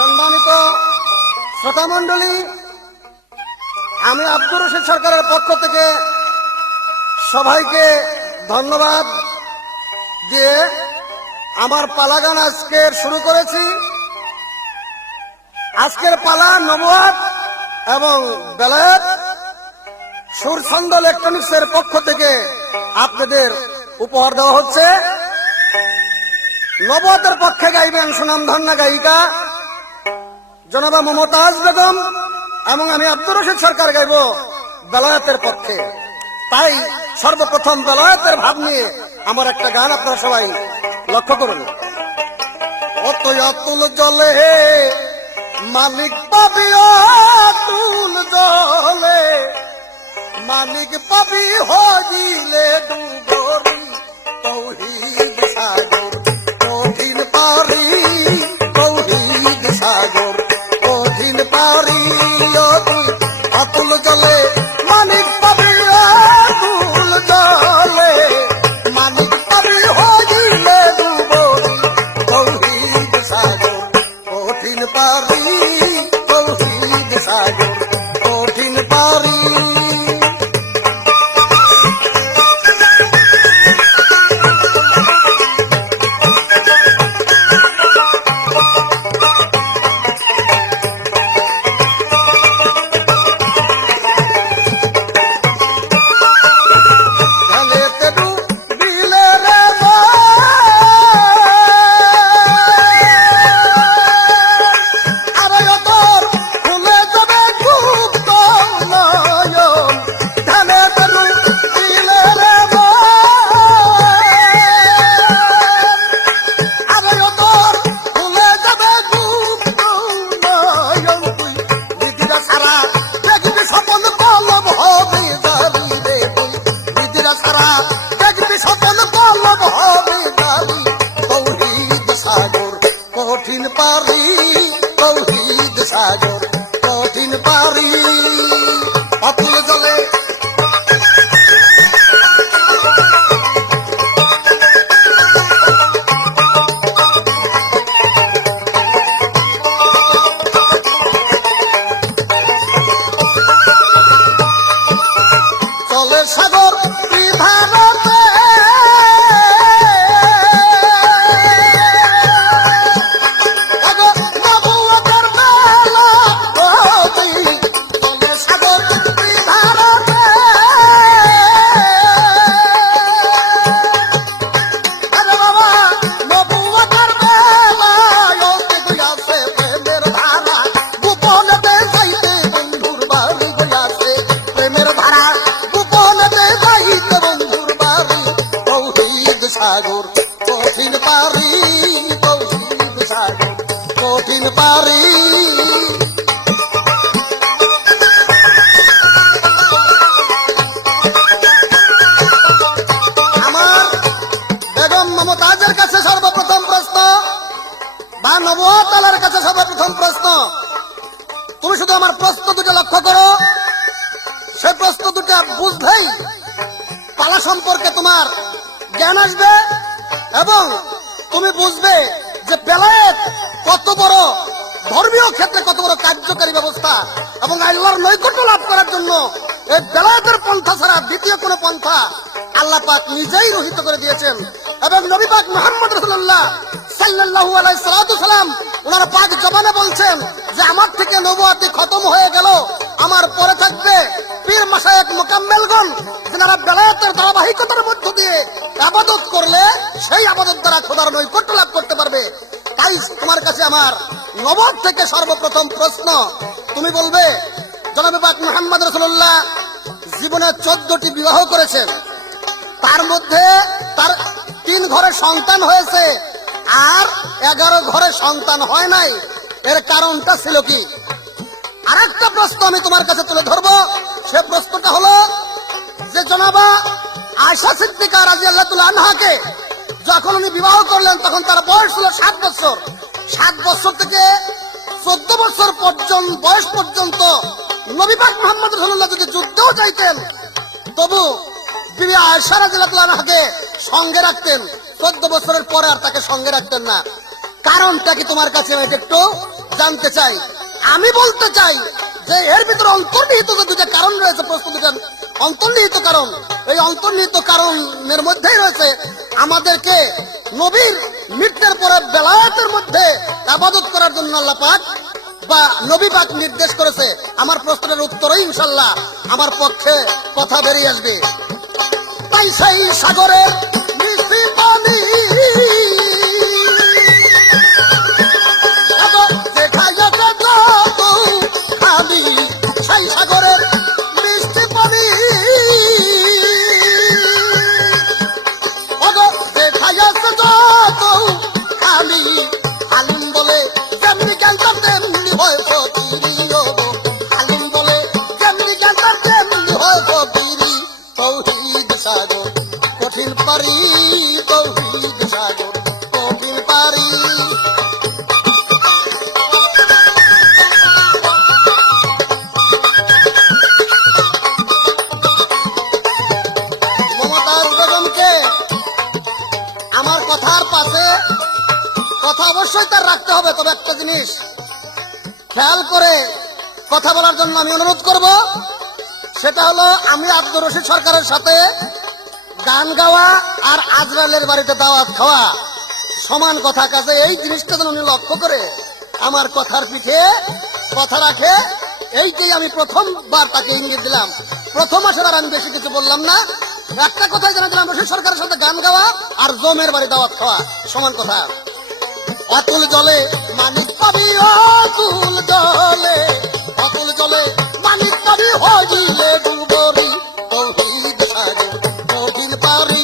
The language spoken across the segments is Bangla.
সম্মানিত শ্রোতামণ্ডলী, আমি আব্দুর রশিদ সরকারের পক্ষ থেকে সবাইকে ধন্যবাদ দিয়ে আমার পালা গান আজকে শুরু করেছি। আজকের পালা নবুয়াত এবং বেলায়েত সুরছন্দ ইলেকট্রনিক্সের পক্ষ থেকে আপনাদের উপহার দেওয়া হচ্ছে। নবুয়াতের পক্ষে গাইবেন সুনামধন্যা গায়িকা জনাবা মমতাজ বেগম এবং আমি আব্দুর রশিদ সরকার গাইব বেলায়েতের পক্ষে। তাই সর্বপ্রথম বেলায়েতের ভাব নিয়ে আমার একটা গান আপনারা সবাই লক্ষ্য করুন। অত অতুল জলে মালিক পাবি, অতুল জলে মালিক পাবি, হইলে ডুবরি তৌহিদ সাগর কঠিন পারি, তৌহিদ সাগর কঠিন পারি। অতুল জলে মালিক পাবি, অতুল জলে মালিক পাবি, হইলে ডুবরি তৌহিদ সাগর কঠিন পারি, তৌহিদ সাগর কঠিন পারি। কঠিন পারি, তৌহিদ সাগর কঠিন পারি। অতুল জলে চলে সাগর ত্রিধারতে, সাগর কঠিন পারি, তৌহিদ সাগর কঠিন পারি। আমার বেগম মমতাজের কাছে সর্বপ্রথম প্রশ্ন বা নবুয়াত আলার কাছে সর্বপ্রথম প্রশ্ন, তুমি শুধু আমার প্রশ্ন দুটো লক্ষ্য করো, সে প্রশ্ন দুটো বুঝবেই পালা সম্পর্কে তোমার জ্ঞান আসবে এবং তুমি বুঝবে যে বেলায়েত কত বড় ধর্মীয় ক্ষেত্রে কত বড় কার্যকারী ব্যবস্থা এবং আল্লাহর নৈকট্য লাভ করার জন্য এই বেলায়েতের পন্থা ছাড়া দ্বিতীয় কোন পন্থা আল্লাহ পাক নিজেই রহিত করে দিয়েছেন। এবং নবী পাক মুহাম্মদ রাসূলুল্লাহ সাল্লাল্লাহু আলাইহি সাল্লাম ওনারা পাক জবানে বলছেন যে আমার থেকে নবুয়াতি খতম হয়ে গেল, আমার পরে থাকবে পীর মাশায়েখ মুকাম্মেলগণ, যারা বেলায়েতের ধারাবাহিকতার মধ্য দিয়ে ইবাদত করলে সেই ইবাদত দ্বারা খোদার নৈকট্য লাভ করতে পারবে। তাই তোমার কাছে আমার নবুয়াত থেকে সর্বপ্রথম প্রশ্ন, তুমি বলবে জনাবে পাক মুহাম্মদ রাসূলুল্লাহ জীবনে 14টি বিবাহ করেছেন, তার মধ্যে তার 3 ঘরে সন্তান হয়েছে আর 11 ঘরে সন্তান হয় নাই, এর কারণটা ছিল কি? আরেকটা প্রশ্ন আমি তোমার কাছে তুলে ধরবো, সে প্রশ্নটা হলো যে জনাবা আয়েশা সিদ্দিকা রাদিয়াল্লাহু আনহাকে যখন উনি বিবাহ করলেন তখন তার বয়স ছিল 7 বছর। 7 বছর থেকে 14 বছর পর্যন্ত বয়স পর্যন্ত নবী পাক মুহাম্মদ রাসূলুল্লাহ যদি যুদ্ধেও যাইতেন তবু বিবি আয়েশা রাদিয়াল্লাহু আনহাকে সঙ্গে রাখতেন, 14 বছরের পরে আর তাকে সঙ্গে রাখতেন না। কারণটা কি তোমার কাছে একটু জানতে চাই। আমি বলতে চাই যে এর ভিতরে অন্তর্নিহিত যে দুটা কারণ রয়েছে, প্রশ্ন দুটা অন্তর্নিহিত কারণ, এই অন্তর্নিহিত কারণের মধ্যেই রয়েছে আমাদেরকে নবীর মৃত্যুর পরে বেলায়েতের মধ্যে ইবাদত করার জন্য আল্লাহ পাক বা নবী পাক নির্দেশ করেছে। আমার প্রশ্নের উত্তরই ইনশাআল্লাহ আমার পক্ষে কথা বেরিয়ে আসবে। তাই সেই সাগরের মিষ্টি পানি সেই সাগরের মিষ্টি পানি খালি হালিম বলে যেমনি জ্ঞানটা তেমনি হয় ফকিরি, হালিম বলে যেমনি জ্ঞানটা তেমনি হয় ফকিরি। তৌহিদ সাগর কঠিন পারি, তৌহিদ সাগর কঠিন পারি। আমার কথার পাশে কথা অবশ্যই তার রাখতে হবে, তবে একটা জিনিস খেয়াল করে কথা বলার জন্য আমি অনুরোধ করব, সেটা হলো আমি আব্দুর রশিদ সরকারের সাথে গান গাওয়া আর আজরাইলের বাড়িতে দাওয়াত খাওয়া সমান কথা। কাছে এই জিনিসটা যেন উনি লক্ষ্য করে আমার কথার পিঠে কথা রাখে, এইটাই আমি প্রথমবার তাকে ইঙ্গিত দিলাম। প্রথম আসার আর আমি বেশি কিছু বললাম না, একটা কথাই জানাচ্ছিলাম, রশিদ সরকারের সাথে গান গাওয়া আর জমের বাড়ি দাওয়াত খাওয়া সমান কথা। অতুল জলে মানিক পাবি, অতুল জলে, অতুল জলে মানিক পাবি হইলে ডুবরি। তৌহিদ সাগর কঠিন পারি,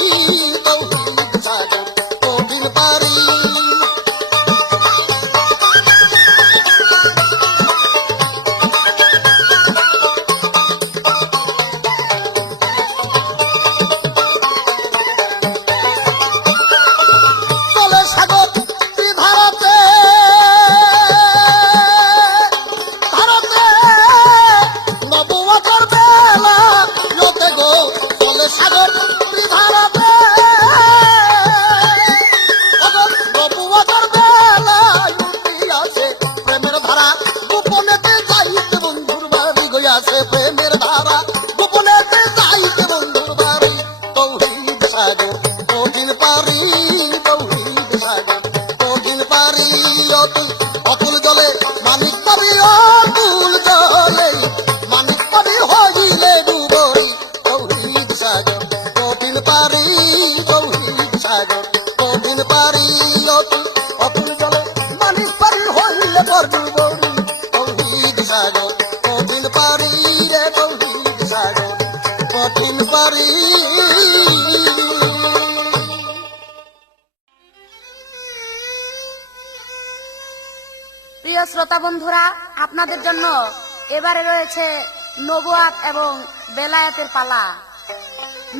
তৌহিদ সাগর কঠিন পারি। প্রেমের ধারা গোপনেতে যাইতে বন্ধুর বাড়ি। তৌহিদ সাগর কঠিন পারি, তৌহিদ সাগর কঠিন পারি। অতুল জলে মানিক পাবি, অতুল জলে মানিক পাবি হইলে ডুবরি। তৌহিদ সাগর কঠিন পারি, তৌহিদ সাগর কঠিন পারি। অতুল জলে মানিক পাবি হইলে ডুবরি। তৌহিদ সাগর কঠিন পারি রে, তৌহিদ সাগর কঠিন পারি। প্রিয় শ্রোতা বন্ধুরা, আপনাদের জন্য এবারে রয়েছে নবুয়াত এবং বেলায়েতের পালা।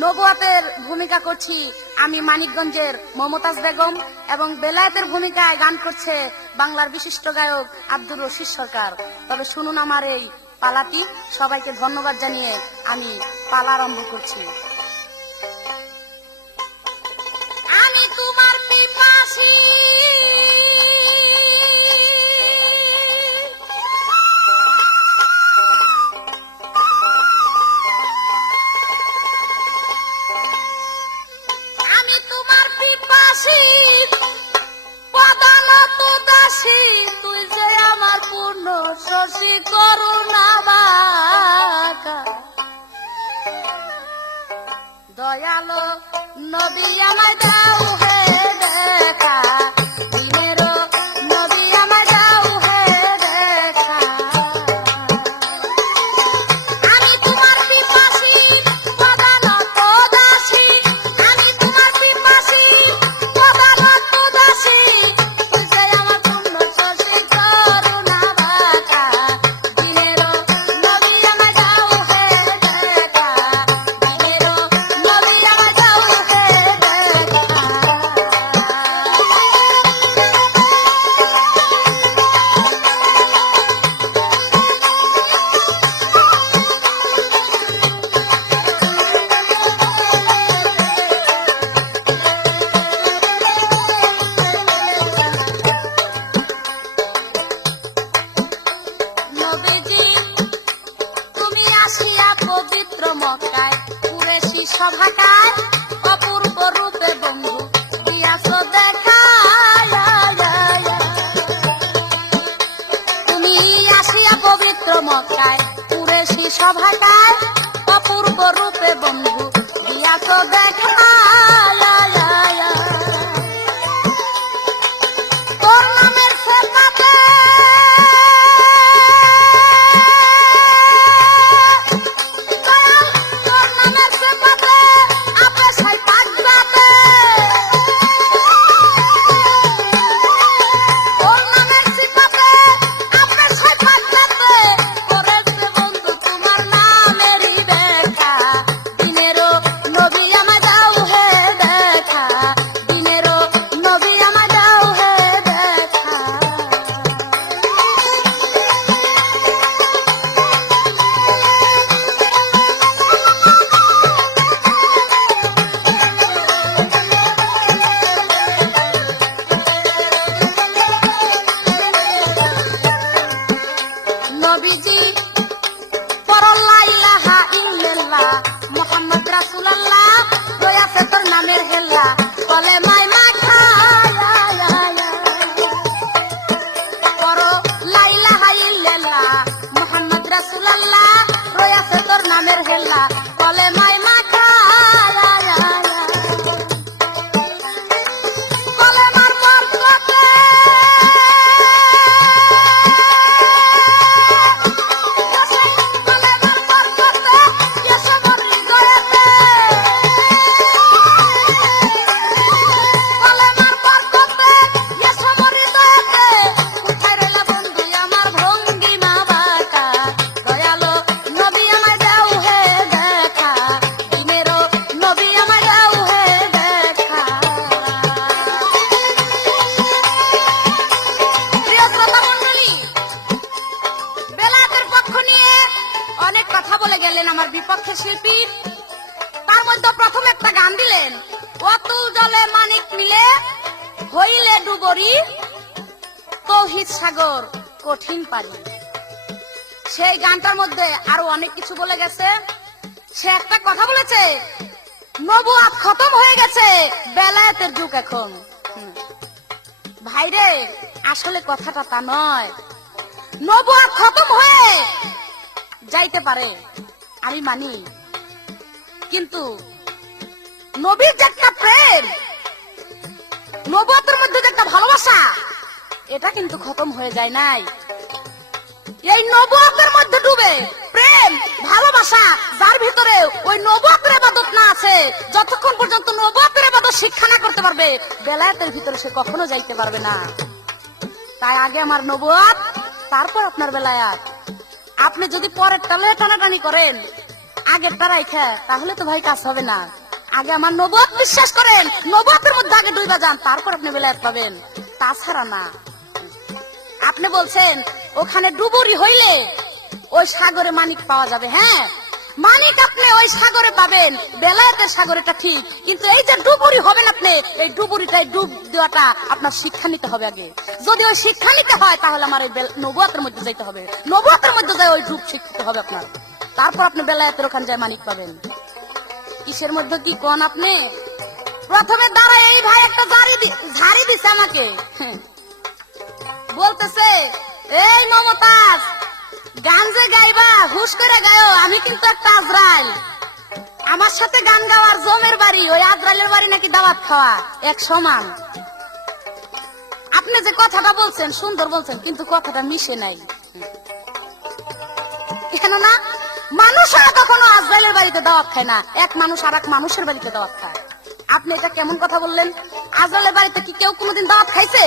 নবুয়াতের ভূমিকা করছি আমি মানিকগঞ্জের মমতাজ বেগম, এবং বেলায়েতের ভূমিকায় গান করছে বাংলার বিশিষ্ট গায়ক আব্দুর রশিদ সরকার। তবে শুনুন আমার এই পালাটি। সবাইকে ধন্যবাদ জানিয়ে আমি পালা আরম্ভ করছি। আমি তোমার পিপাসী, আমি তোমার পিপাসী, পদানত দাসী, তুই যে আমার পূর্ণ শশী করুণা বাঁকা। দয়ালো নবী আমায় দাও হে দেখা, দিনেরও নবী আমায় দাও হে দেখা। আমি তোমার পিপাসী, পদানত দাসী, আমি তোমার পিপাসী, পদানত দাসী, তুই যে আমার পূর্ণ শশী করুণা বাঁকা। দিনেরও নবী আমায় দাও হে দেখা, দিনেরও নবী আমায় দাও হে দেখা। সভাকায় অপূর্ব রূপে বন্ধু দিয়াছ দেখা। তুমি আসিয়া পবিত্র মক্কায় কুরেশি সভাকায় অপূর্ব রূপে বন্ধু দিয়াছ দেখা। তোর নামের সেবাতে তোর নামের সেবাতে আপে সাই পাঁচবাতে তোর নামের সিপাতে আপে সাই পাঁচবাতে করেছে বন্ধু তোমার নামেরই দেখা। দিনেরও নবী আমায় দাও হে দেখা, দিনেরও নবী আমায় দাও হে দেখা। নবীজি পড়ল লা ইলাহা ইল্লাল্লাহ মুহাম্মদ রাসূলুল্লাহ দয়াতে তোর নামের হেল্লা কলেমায় মাখা। পড়ো লা ইলাহা ইল্লাল্লাহ মুহাম্মদ রাসূলুল্লাহ দয়াতে তোর নামের হেল্লা কলেমায় মাখা। কলেমার বরকতে কলেমার বরকতে এসে মোর হৃদয়েতে। কলেমার বরকতে এসে মোর হৃদয়েতে। কোথায় রইলা বন্ধু আমার ভঙ্গিমা বাঁকা। দয়ালো নবী আমায় দাও হে দেখা, দিনেরও নবী আমায় দাও হে দেখা। প্রিয় শ্রোতা মণ্ডলী, বেলায়েতের পক্ষ নিয়ে অনেক কথা বলে গেলেন আমার বিপক্ষে শিল্পী। তার মধ্যে প্রথম একটা গান দিলেন, অতুল জলে মানিক মিলে হইলে ডুবরি তৌহিদ সাগর কঠিন পারি। সেই গানটার মধ্যে আরো অনেক কিছু বলে গেছে। সে একটা কথা বলেছে, নবুয়াত খতম হয়ে গেছে, বেলায়েতের যুগ এখন। ভাইরে, আসলে কথাটা তা নয়। নবুয়াত খতম হয়ে যাইতে পারে, আমি মানি, কিন্তু নবীর যে একটা প্রেম, নবুয়াতের মধ্যে যে একটা ভালোবাসা, এটা কিন্তু খতম হয়ে যায় নাই। এই নবুয়াতের মধ্যে ডুবে প্রেম ভালোবাসা যার ভিতরে ওই নবুয়াতের ইবাদত না আছে, যতক্ষণ পর্যন্ত নবুয়াতের ইবাদত শিক্ষা না করতে পারবে, বেলায়েতের ভিতরে সে কখনো যাইতে পারবে না। তাই আগে আমার নবুয়াত, তারপর আপনার বেলায়াত। আপনি যদি পরের টালে টানাটানি করেন আগেরটা রাইখা, তাহলে তো ভাই কাজ হবে না। আগে আমার নবুয়াত বিশ্বাস করেন, নবুয়াতের মধ্যে আগে ডুইবা যান, তারপর আপনি বেলায়াত পাবেন, তাছাড়া না। আপনি বলছেন ওখানে ডুবুরি হইলে ওই সাগরে মানিক পাওয়া যাবে। হ্যাঁ, মানিক আপনি ওই সাগরে পাবেন, বেলায়েতের সাগরেটা ঠিক, কিন্তু এই যে ডুবুরি হবেন আপনি, এই ডুবুরিটাই ডুব দেওয়াটা আপনার শিক্ষা নিতে হবে আগে। যদি ওই শিক্ষা নিতে হয় তাহলে আমার এই নবুয়াতের মধ্যে যাইতে হবে, নবুয়াতের মধ্যে যাই ওই ডুব শিখতে হবে আপনার, তারপর আপনি বেলায়েতের ওখানে যায় মানিক পাবেন। কিসের মধ্যে কি কোন আপনি? প্রথমে দাঁড়ায় এই ভাই একটা ঝাড়ি দিছে আমাকে, বলতেছে, এই মমতাজ, গান যে গাইবা হুশ করে গায়ো, আমি কিন্তু একটা আজরাইল, আমার সাথে গান গাওয়ার জমের বাড়ি, ওই আজরাইলের বাড়ি নাকি দাওয়াত খাওয়া এক সমান। আপনি যে কথাটা বলছেন সুন্দর বলছেন, কিন্তু কথাটা মিশে নাই। কেননা মানুষরা কখনো আজরাইলের বাড়িতে দাওয়াত খায় না, এক মানুষ আর এক মানুষের বাড়িতে দাওয়াত খায়। আপনি এটা কেমন কথা বললেন? আজরাইলের বাড়িতে কি কেউ কোনোদিন দাওয়াত খাইছে?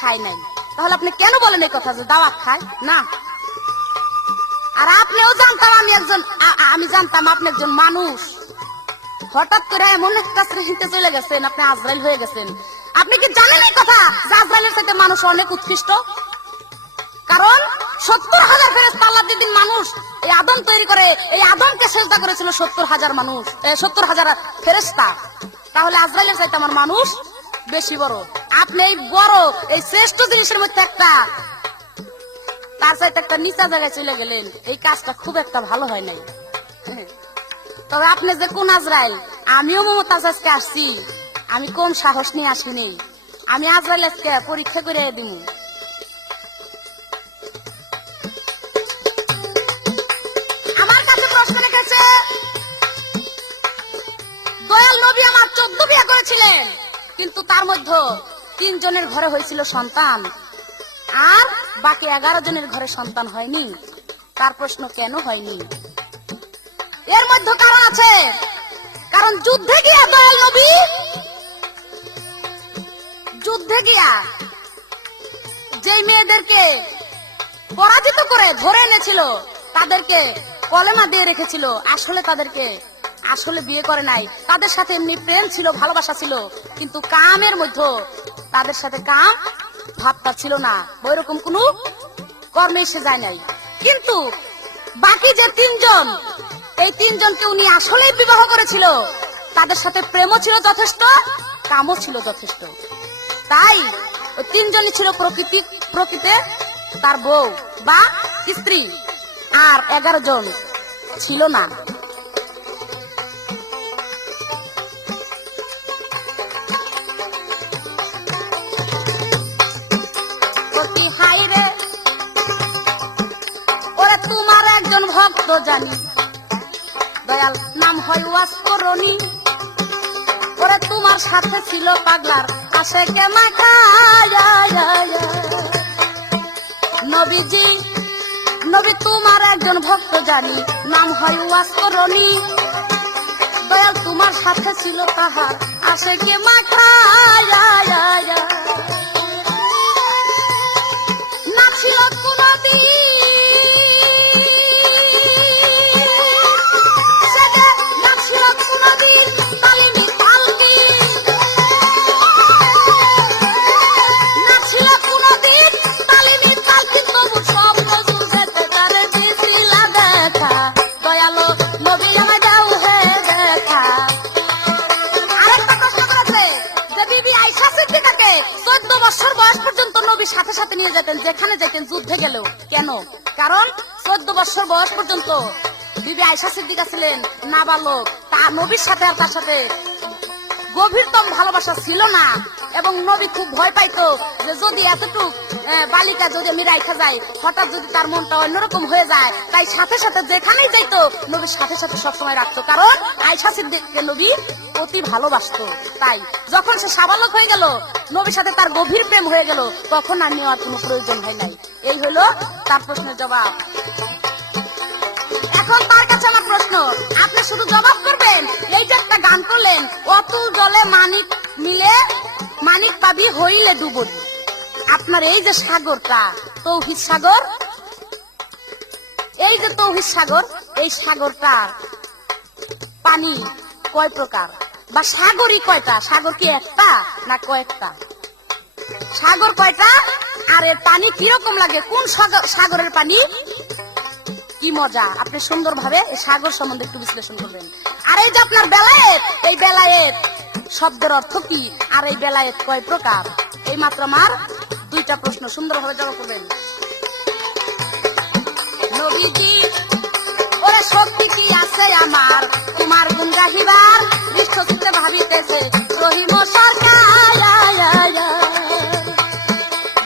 খায় নাই। তাহলে আপনি কেন বলেন এই কথা যে দাওয়াত খায় না? আর আপনিও জানতাম আমি জানতাম আপনি একজন মানুষ, হঠাৎ করে এমন একটা শ্রেণীতে চলে গেছেন, আপনি আজরাইল হয়ে গেছেন। আপনি কি জানেন এই কথা যে আজরাইলের সাথে মানুষ অনেক উৎকৃষ্ট? কারণ 70,000 ফেরেশতা আল্লাহ দিন মানুষ এই আদম তৈরি করে, এই আদমকে সেজদা করেছিল 70,000 মানুষ, 70,000 ফেরেশতা। তাহলে আজরাইলের চাইতে আমার মানুষ বেশি বড়। আপনি এই বড় এই শ্রেষ্ঠ জিনিসের মধ্যে একটা, তার চাইতে একটা নিচা জায়গায় চলে গেলেন, এই কাজটা খুব একটা ভালো হয় নাই। তবে আপনি যে কোন আজরাইল, আমিও মমতাজ আজকে আসছি, আমি কম সাহস নিয়ে আসিনি। আমি আজরাইল আজকে পরীক্ষা করে দিব। আমার কাছে প্রশ্ন রেখেছে, দয়াল নবী আমার 14 বিয়ে করেছিলেন, কিন্তু তার মধ্যে 3 জনের ঘরে হয়েছিল সন্তান, আর বাকি 11 জনের ঘরে সন্তান হয়নি। তার প্রশ্ন, কেন হয়নি? এর মধ্যে কারণ আছে। কারণ যুদ্ধে গিয়া দয়াল নবী, যুদ্ধে গিয়া যেই মেয়েদেরকে পরাজিত করে ধরে এনেছিল তাদেরকে কলেমা দিয়ে রেখেছিল। আসলে বিয়ে করে নাই। তাদের সাথে এমনি প্রেম ছিল, ভালোবাসা ছিল, কিন্তু কামের মধ্যে তাদের সাথে কাম ভাবটা ছিল না, ওইরকম কোনো কর্মে এসে যায় নাই। কিন্তু বাকি যে 3 জন, এই 3 জনকে উনি আসলেই বিবাহ করেছিল। তাদের সাথে প্রেমও ছিল যথেষ্ট, কামও ছিল যথেষ্ট। তাই ওই 3 জনই ছিল প্রকৃতে তার বউ বা স্ত্রী, আর 11 জন ছিল না। তোমার একজন ভক্ত জানি, দয়াল নাম হয় ওয়াসকরণী। ওরে তোমার সাথে ছিল পাগলার আশেকে মাখা। নবীজি, নবী তোমার একজন ভক্ত জানি, নাম হয় ওয়াসকরণী। দয়াল তোমার সাথে ছিল তাহার আশেকে মাখা। না ছিল কোনদিন সাথে সাথে নিয়ে যেতেন, যেখানে যেতেন, যুদ্ধে গেলেও। কেন? কারণ 14 বছর বয়স পর্যন্ত বিবি আয়েশা সিদ্দিকা ছিলেন নাবালক। তার নবীর সাথে আর তার সাথে গভীরতম ভালোবাসা ছিল না, এবং নবী খুব ভয় পাইতো যে যদি এতটুকু বালিকা যদি আমি রাইখা যায়, হঠাৎ যদি তার মনটা অন্যরকম হয়ে যায়। তাই সাথে সাথে যেখানেই যাইতো নবীর সাথে সাথে সবসময় রাখতো, কারণ আয়েশা সিদ্দিককে নবী অতি ভালোবাসতো। তাই যখন সে সাবালক হয়ে গেল, নবীর সাথে তার গভীর প্রেম হয়ে গেল, তখন আর নেওয়ার কোনো প্রয়োজন হয় নাই। এই হলো তার প্রশ্নের জবাব। এখন তার কাছে আমার প্রশ্ন, আপনি শুধু জবাব করবেন? এই যে একটা গান করলেন, অতুল জলে মানিক মিলে মানিক পাবি হইলে ডুবুরি। আপনার এই যে সাগরটা, তৌহিদ সাগর, এই যে তৌহিদ সাগর, এই সাগরটার পানি কয় প্রকার, বা সাগরই কয়টা? সাগর কি একটা না কয়েকটা? সাগর কয়টা, আর এর পানি কিরকম লাগে? কোন সাগরের পানি কি মজা? আপনি সুন্দরভাবে এই সাগর সম্বন্ধে একটু বিশ্লেষণ করবেন। আর এই যে আপনার বেলায়েত, এই বেলায়েত শব্দের অর্থ কি, আর এই বেলায়েত কয় প্রকার? এই মাত্র আমার 2টা প্রশ্ন, সুন্দরভাবে জবাব করবেন। নবীজি, ওরে শক্তি কি আছে আমার তোমার গুণ গাহিবার, পৃষ্ঠচিত্তে ভাবিতেছে রহিম সরকার।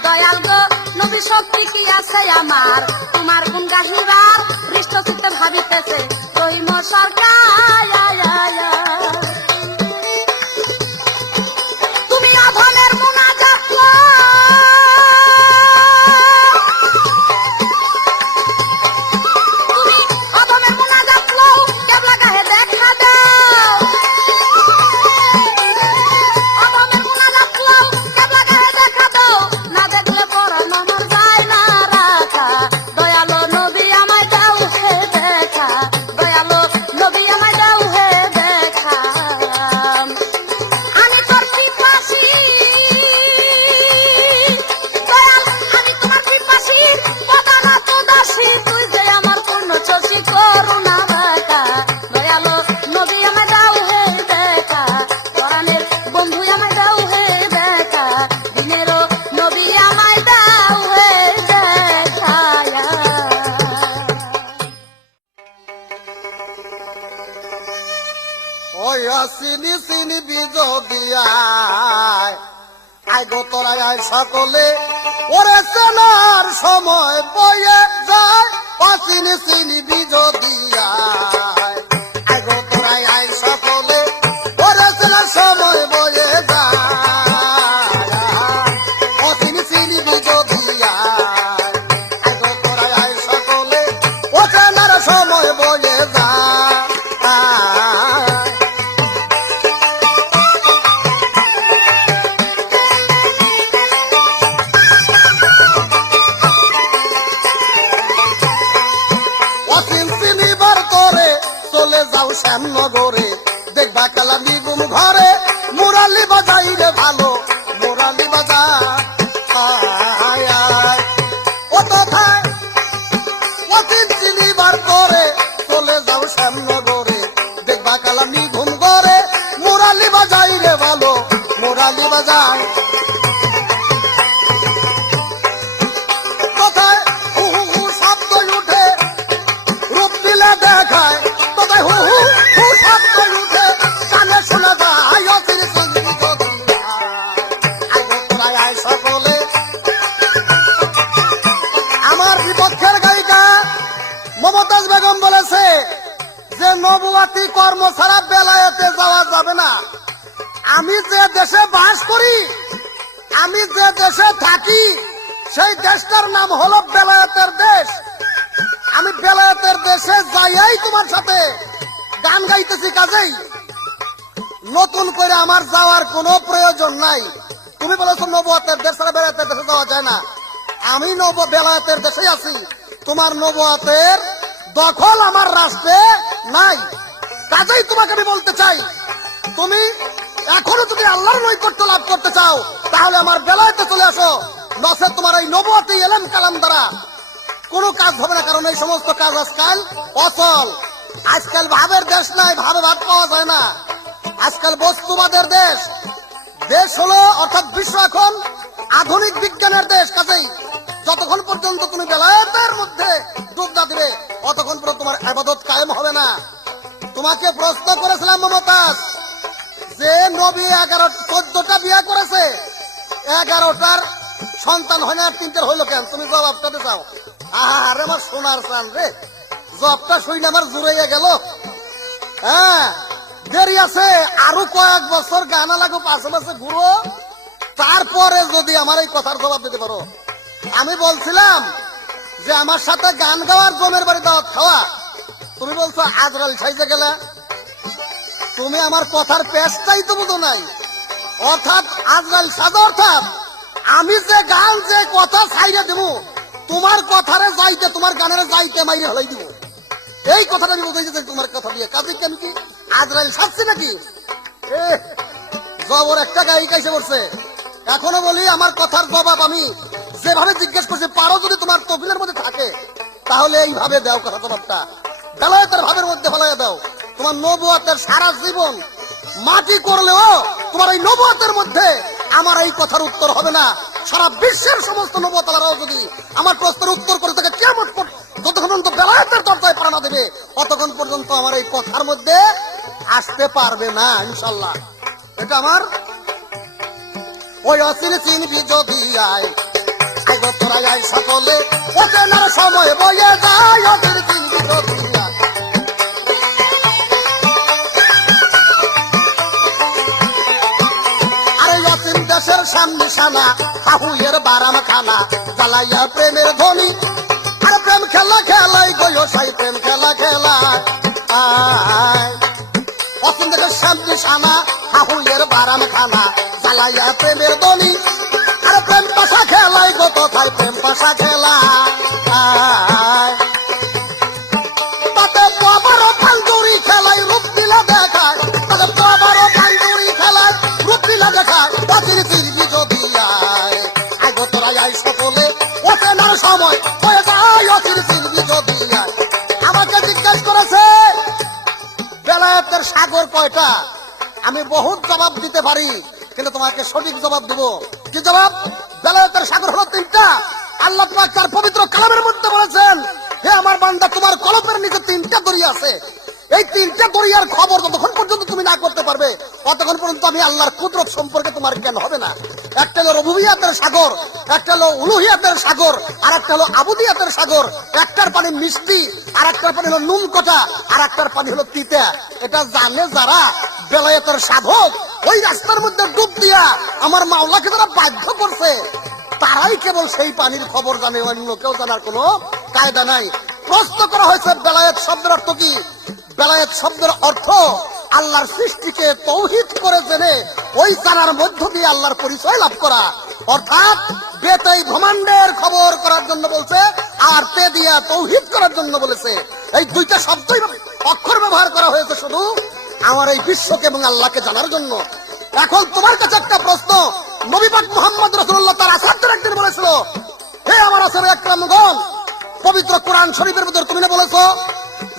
দয়াল গো নবী, শক্তি কি আছে আমার তোমার গুণ গাহিবার, পৃষ্ঠচিত্তে ভাবিতেছে রহিম সরকার। তুমি আধনের মুনাজাত দয়ালো নবী আমায় দাও হে দেখা, দয়ালো নবী আমায় দাও হে চিনি চিনি বীজ দিয়ায় আয় গো তোরা আয় সকলে ওরে চেনার সময় বয়ে যায় ও চিনি চিনি বীজ দিয়ায় আয় গো তোরা আয় সকলে ওরে চেনার সময় বয়ে যায় ও চিনি চিনি বীজ দিয়ায় আয় গো তোরা আয় সকলে ও চেনার সময় বয়ে যায় চলে যাও শ্যামনগরে দেখবা খেলা নিগুম ঘরে মুরালি বাজাই রে ভালো মুরালি বাজা ও তথায় অতীন চিনিবার করে চলে যাও শ্যামনগরে দেখবা খেলা নিগুম ঘরে মুরালি বাজাই রে ভালো মুরালি বাজায় কোথায় হু হু হু শব্দ উঠে রূপ দিলে দেখায় কোথায় হু হু হু শব্দ উঠে কানে শোনা যায় অচির সঙ্গীত আয় সকলে আমার বিপক্ষের গায়িকা মমতাজ বেগম বলেছে যে নবুয়াতি কর্ম ছাড়া বেলায়েতে যাওয়া যাবে না। আমি যে দেশে বাস করি, আমি যে দেশে থাকি, সেই দেশটার নাম হলো বেলায়েতের দেশ। আমি বেলায়েতের দেশে যাইয়াই তোমার সাথে গান গাইতেছি, কাজেই নতুন করে আমার যাওয়ার কোনো প্রয়োজন নাই। তুমি বলেছো নবুয়াতের দেশ ছাড়া বেলায়েতের দেশে যাওয়া যায় না, আমি বেলায়েতের দেশেই আছি। তোমার নবুয়াতের দখল আমার রাষ্ট্রে নাই, কাজেই তোমাকে আমি বলতে চাই তুমি এখনো যদি আল্লাহর নৈকট্য লাভ করতে চাও তাহলে আমার বেলায়েতে চলে আসো, নচেত তোমার এই নবুয়াতি এলেম কালাম দ্বারা কোনো কাজ হবে না। কারণ এই সমস্ত কাজ আজকাল অচল। আজকাল ভাবের দেশ নাই, ভাবে ভাত পাওয়া যায় না। আজকাল বস্তুবাদের দেশ, দেশ হলো অর্থাৎ বিশ্ব এখন আধুনিক বিজ্ঞানের দেশ। কাজেই যতক্ষণ পর্যন্ত তুমি বেলায়েতের মধ্যে ডুব না দিবে অতক্ষণ পর্যন্ত তোমার ইবাদত কায়েম হবে না। তোমাকে প্রশ্ন করেছিলাম মমতাজ, যে নবী 14টা বিয়ে করেছে, 11টার সন্তান হয় না, 3টার হইলো কেন? তুমি জবাবটা দিতে চাও? আরে আমার সোনার চান রে, জবটা শুইলে আমার জুড়াইয়া গেল। হ্যাঁ, দেরি আছে, আরো কয়েক বছর গানা লাগো, 5 মাসে ঘুরো, তারপরে যদি আমার এই কথার জবাব দিতে পারো। আমি বলছিলাম যে আমার সাথে গান গাওয়ার জমের বাড়ি দাওয়াত খাওয়া, তুমি বলছো আজরাইল সাইজে গেলে। তুমি আমার কথার পেশটাই তো বুঝো নাই। অর্থাৎ আজরাইল সাজা, অর্থাৎ আমি যে গান যে কথা ছাইরে দেব, তোমার কথারে যাইতে, তোমার গানের যাইতে মাইরে হলাই দিব, এই কথাটা আমি বুঝাই দিতে তোমার কথা দিয়ে। কাজে কেন কি আজরাইল সাজছে নাকি? জবর একটা গায়িকা এসে পড়ছে। এখনো বলি আমার কথার জবাব আমি যেভাবে জিজ্ঞেস করছি, পারো যদি তোমার তফিলের মধ্যে থাকে তাহলে এইভাবে দাও কথা জবাবটা, বেলায়েতের ভাবের মধ্যে ফেলাইয়া দাও। তোমার নবুয়াতের সারা জীবন মাটি করলেও তোমার এই নবুয়াতের মধ্যে আমার এই কথার উত্তর হবে না। সারা বিশ্বের সমস্ত নবুয়াতলারাও যদি আমার প্রশ্নের উত্তর করে থাকে, কিয়ামত যতক্ষণ পর্যন্ত বেলায়েতের দরজায় পাড়া না দেবে ততক্ষণ পর্যন্ত আমার এই কথার মধ্যে আসতে পারবে না ইনশাল্লাহ। এটা আমার ওই অচিন চিনবি যদি আয় আগে তোরা আয় সকলে ওকে না সময় বয়ে যায় অচিন চিনবি যদি আয়। আরে অচিন দেশের সামনে সানা কাহুয়ের বারাম খানা জ্বালাইয়া প্রেমের ধ্বনি, আর প্রেম খেলা খেলাই গো সাই প্রেম খেলা খেলা অচিন দেশের সামনে সানা কাহুয়ের বারাম খানা জ্বালাইয়া প্রেমের ধ্বনি, আর প্রেম পাশা খেলাই গো কোথায় প্রেম পাশা খেলা। তাতে বাবারও পাঞ্জুরি খেলাই রূপ দিলা দেখায়, তাতে বাবারও পাঞ্জুরি খেলায় রূপ দিলা দেখায় অচির চিরবি যদি আয় আয় গো তোরা আয় সকলে ওকে না সময় হয়ে যায় অচির চিরবি যদি আয়। আমাকে জিজ্ঞেস করেছে বেলায়েতের সাগর কয়টা? আমি বহুত জবাব দিতে পারি, কিন্তু তোমাকে সঠিক জবাব দেব। কি জবাব? বেলায়েতের সাগর হলো 3টা। আল্লাহ পাক তার পবিত্র কালামের মধ্যে বলেছেন, হে আমার বান্দা, তোমার কলমের নিচে 3টা দরিয়া আছে। এই তিনটা দরিয়ার খবর যতক্ষণ পর্যন্ত তুমি না করতে পারবে ততক্ষণ পর্যন্ত আমি আল্লাহর কুদরত সম্পর্কে তোমার জ্ঞান হবে না। একটা হলো রুবুবিয়াতের সাগর, একটা হলো উলুহিয়াতের সাগর, আর একটা হলো আবুদিয়াতের সাগর। একটার পানি মিষ্টি, আর একটার পানি হলো নুন কটা, আর একটার পানি হলো তিতা। এটা জানে যারা বেলায়েতের সাধক, ওই রাস্তার মধ্যে ডুব দিয়া আমার মাওলাকে যারা বাধ্য করছে, তারাই কেবল সেই পানির খবর জানে, অন্য কেউ জানার কোনো কায়দা নাই। প্রশ্ন করা হয়েছে বেলায়েত শব্দের অর্থ কি? বেলায়েত শব্দের অর্থ আল্লাহর সৃষ্টিকে তৌহিদ করে জেনে ওই জানার মধ্য দিয়ে আল্লাহর পরিচয় লাভ করা। অর্থাৎ বেতেই ব্রহ্মাণ্ডের খবর করার জন্য বলছে, আর তে দিয়া তৌহিদ করার জন্য বলেছে। এই দুইটা শব্দই অক্ষর ব্যবহার করা হয়েছে শুধু আমার এই বিশ্বকে এবং আল্লাহকে জানার জন্য। এখন তোমার কাছে একটা প্রশ্ন, নবী পাক মুহাম্মদ রাসূলুল্লাহ তার আসাদদের একদিন বলেছিল, হে আমার আসলে একরামগণ, পবিত্র কোরআন শরীফের ভিতর তুমি না বলেছো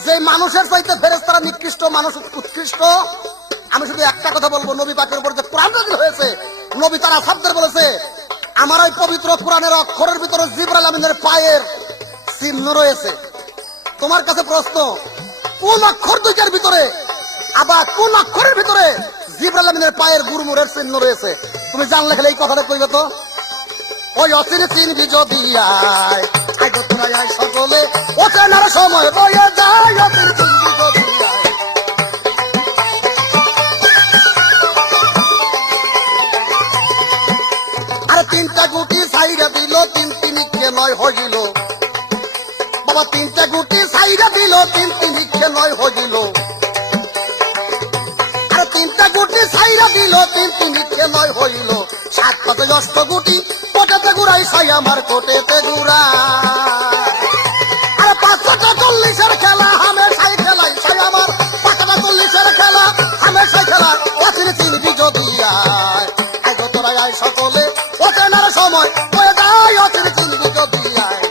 যে মানুষের চাইতে ফেরেশতারা নিকৃষ্ট, মানুষ উৎকৃষ্ট। আমি শুধু একটা কথা বলবো, নবী পাকের উপর যে কোরআন নাযিল হয়েছে, নবী তার আসাদদের বলেছে আমার ওই পবিত্র কোরআনের অক্ষরের ভিতরে জিবরাইল আমিনের পায়ের চিহ্ন রয়েছে। তোমার কাছে প্রশ্ন, কোন অক্ষর দুইটার ভিতরে, আবার কোন অক্ষরের ভিতরে জিবরাইল আমিনের পায়ের গুরুমুরের চিহ্ন রয়েছে? তুমি জানলে খেলে এই কথাটা কইবে তো। ওই অচিরে চিনবি যদি আয় আয় তোরা আয় সকলে, ওখানার সময় বয়ে যায়, অচিরে চিনবি যদি আয়। আরে তিনটা গুটি সাইরা দিল, তিন তিনিকে নয় হইল বাবা, তিনটা গুটি সাইরা দিল, তিন তিনিকে নয় হইল। আরে তিনটা গুটি সাইরা দিল, তিন তিনিকে নয় হইল। সাত পাতে অষ্ট গুটি কোটেতে গুড়াই সাই আমার কোটেতে গুড়া। আরে 540 খেলা হামেশাই খেলাই সাই আমার, 540 খেলা হামেশাই খেলা। অচিরে চিনবি যদি আয় আয় তোরা আয় সকলে, ওখানার সময় হয়ে যায়, অচিরে চিনবি যদি আয়।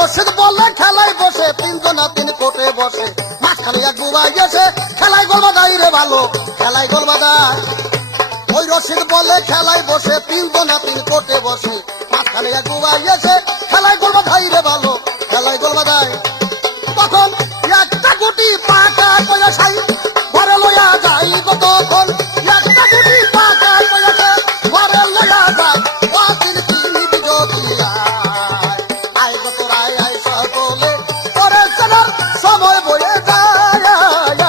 রশিদ বলে খেলায় বসে, তিনজনা তিন কোটে বসে, মাঝখানে এক বুবাই গেছে, খেলায় গোল বাদাই রে ভালো, খেলায় গোল বাদাই। ওই রশিদ বলে খেলায় বসে, তিনজনা তিন কোটে বসে, মাঝখানে এক বুবাই গেছে, খেলায় গোল বাদাই রে ভালো, খেলায় গোল বাদাই। তখন একটা গুটি পাকা কইয়া সাই ঘরে লইয়া যাই, তখন একটা গুটি পাকা কইয়া ঘরে লইয়া যায়, অচির চিনবি যদি আয় আয় গো তোরা আয় সকলে, তোরে চেনার সময় বয়ে যায়, আয়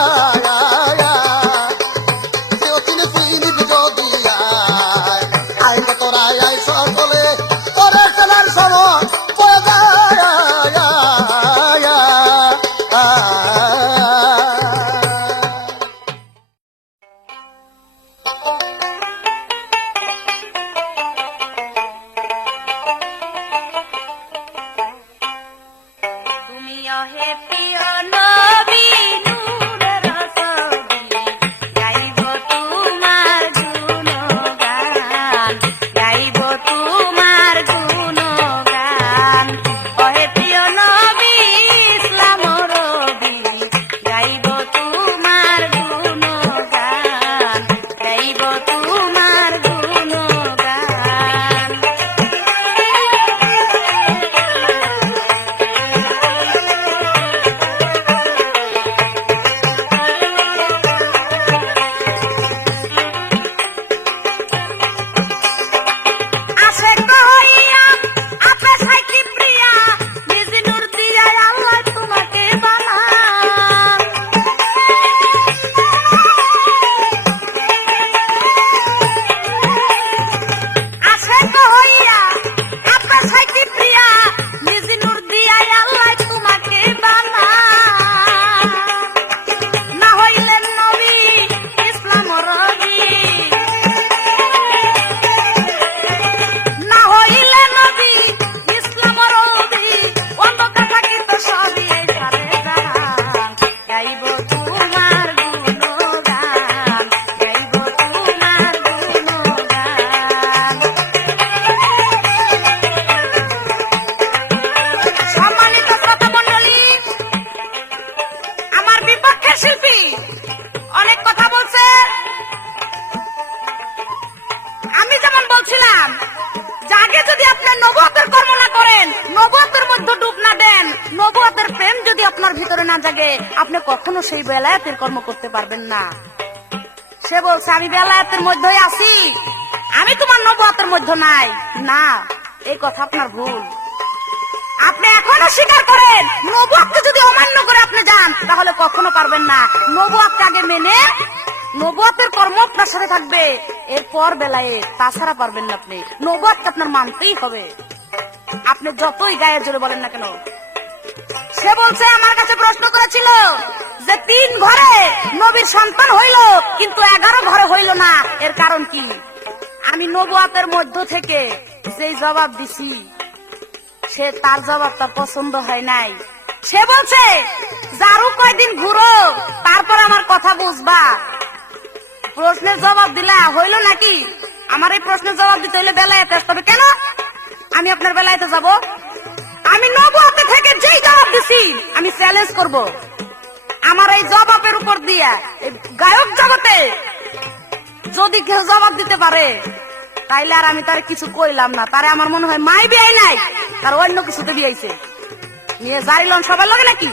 আয় আয় আয়। অচির চিনবি যদি আয় আয় গো তোরা আয় সকলে, তোরে চেনার সময় না জাগে আপনি কখনো সেই বেলায়েতের কর্ম করতে পারবেন না। সে বলছে আমি বেলায়েতের মধ্যেই আছি, আমি তোমার নবুয়তের মধ্যে নাই। না, এই কথা আপনার ভুল। আপনি এখনো স্বীকার করেন নবুয়তকে যদি অমান্য করে আপনি যান তাহলে কখনো পারবেন না। নবুয়তকে আগে মেনে নবুয়তের কর্ম আপনার সাথে থাকবে, এরপর বেলায়েত, তাছাড়া পারবেন না আপনি। নবুয়তকে আপনার মানতেই হবে, আপনি যতই গায়ে জোরে বলেন না কেন। সে বলছে আমার কাছে প্রশ্ন করেছিল যে 3 ঘরে নবীর সন্তান হইল কিন্তু 11 ঘরে হইল না, এর কারণ কি? আমি নবুয়তের মধ্য থেকে যেই জবাব দিছি সে তার জবাবটা পছন্দ হয় নাই। সে বলছে যারু কয়দিন ঘুরো তারপর আমার কথা বুঝবা। প্রশ্নের জবাব দিলা হইল নাকি? আমার এই প্রশ্নের জবাব দিতে হইলে বেলায়েতে আসতে হবে। কেন আমি আপনার বেলায়েতে যাব? আমি নবুয়তে থেকে যেই জবাব দিছি আমি চ্যালেঞ্জ করব। আমার এই জবাবের উপর দিয়া এই গায়ক জগতে যদি কেউ জবাব দিতে পারে তাইলে আর আমি তারে কিছু কইলাম না। তারে আমার মনে হয় মাই বিয়াই নাই, তার অন্য কিছুতে বিয়াইছে নিয়ে যাইলন সবার লগে নাকি।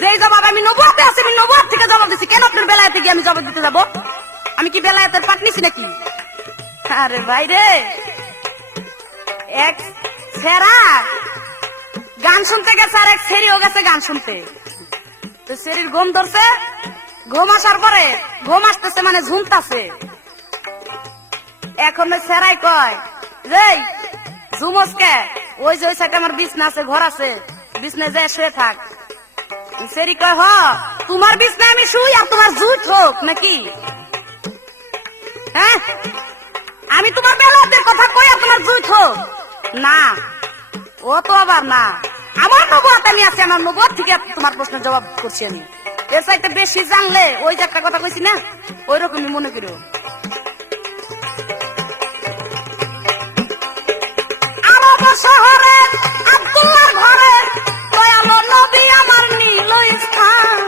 যেই জবাব আমি নবুয়তে আছি, আমি নবুয়ত থেকে জবাব দিছি, কেন আপনার বেলায়েতে গিয়ে আমি জবাব দিতে যাব? আমি কি বেলায়েতের পাট নিছি নাকি? আরে ভাই রে, এক সেরা গান শুনতে গেছে আর এক সেরিও গেছে গান শুনতে। তো সেরির ঘুম ধরছে, ঘুম আসার পরে ঘুম আসতেছে মানে ঝুমতাছে। এখন সেরাই কয় রে ঝুমসকে, ওই যে ওই সাইডে আমার বিছনা আছে, ঘর আছে, বিছনায় যায় শুয়ে থাক। সেরি কয় হ তোমার বিছনায় আমি শুই আর তোমার জুট হোক নাকি? হ্যাঁ, আমি তোমার বেলায়েতের কথা কই আর তোমার জুট হোক না, ও তো আবার না। আমার নবুয়ত আমি আছি, আমার নবুয়ত থেকে তোমার প্রশ্নের জবাব করছি আমি। এর চাইতে বেশি জানলে ওই যে একটা কথা কইছি না, ওই রকমই মনে করো। আরব শহরে আব্দুল্লাহর ঘরে দয়ালো নবী আমার নীল স্থান।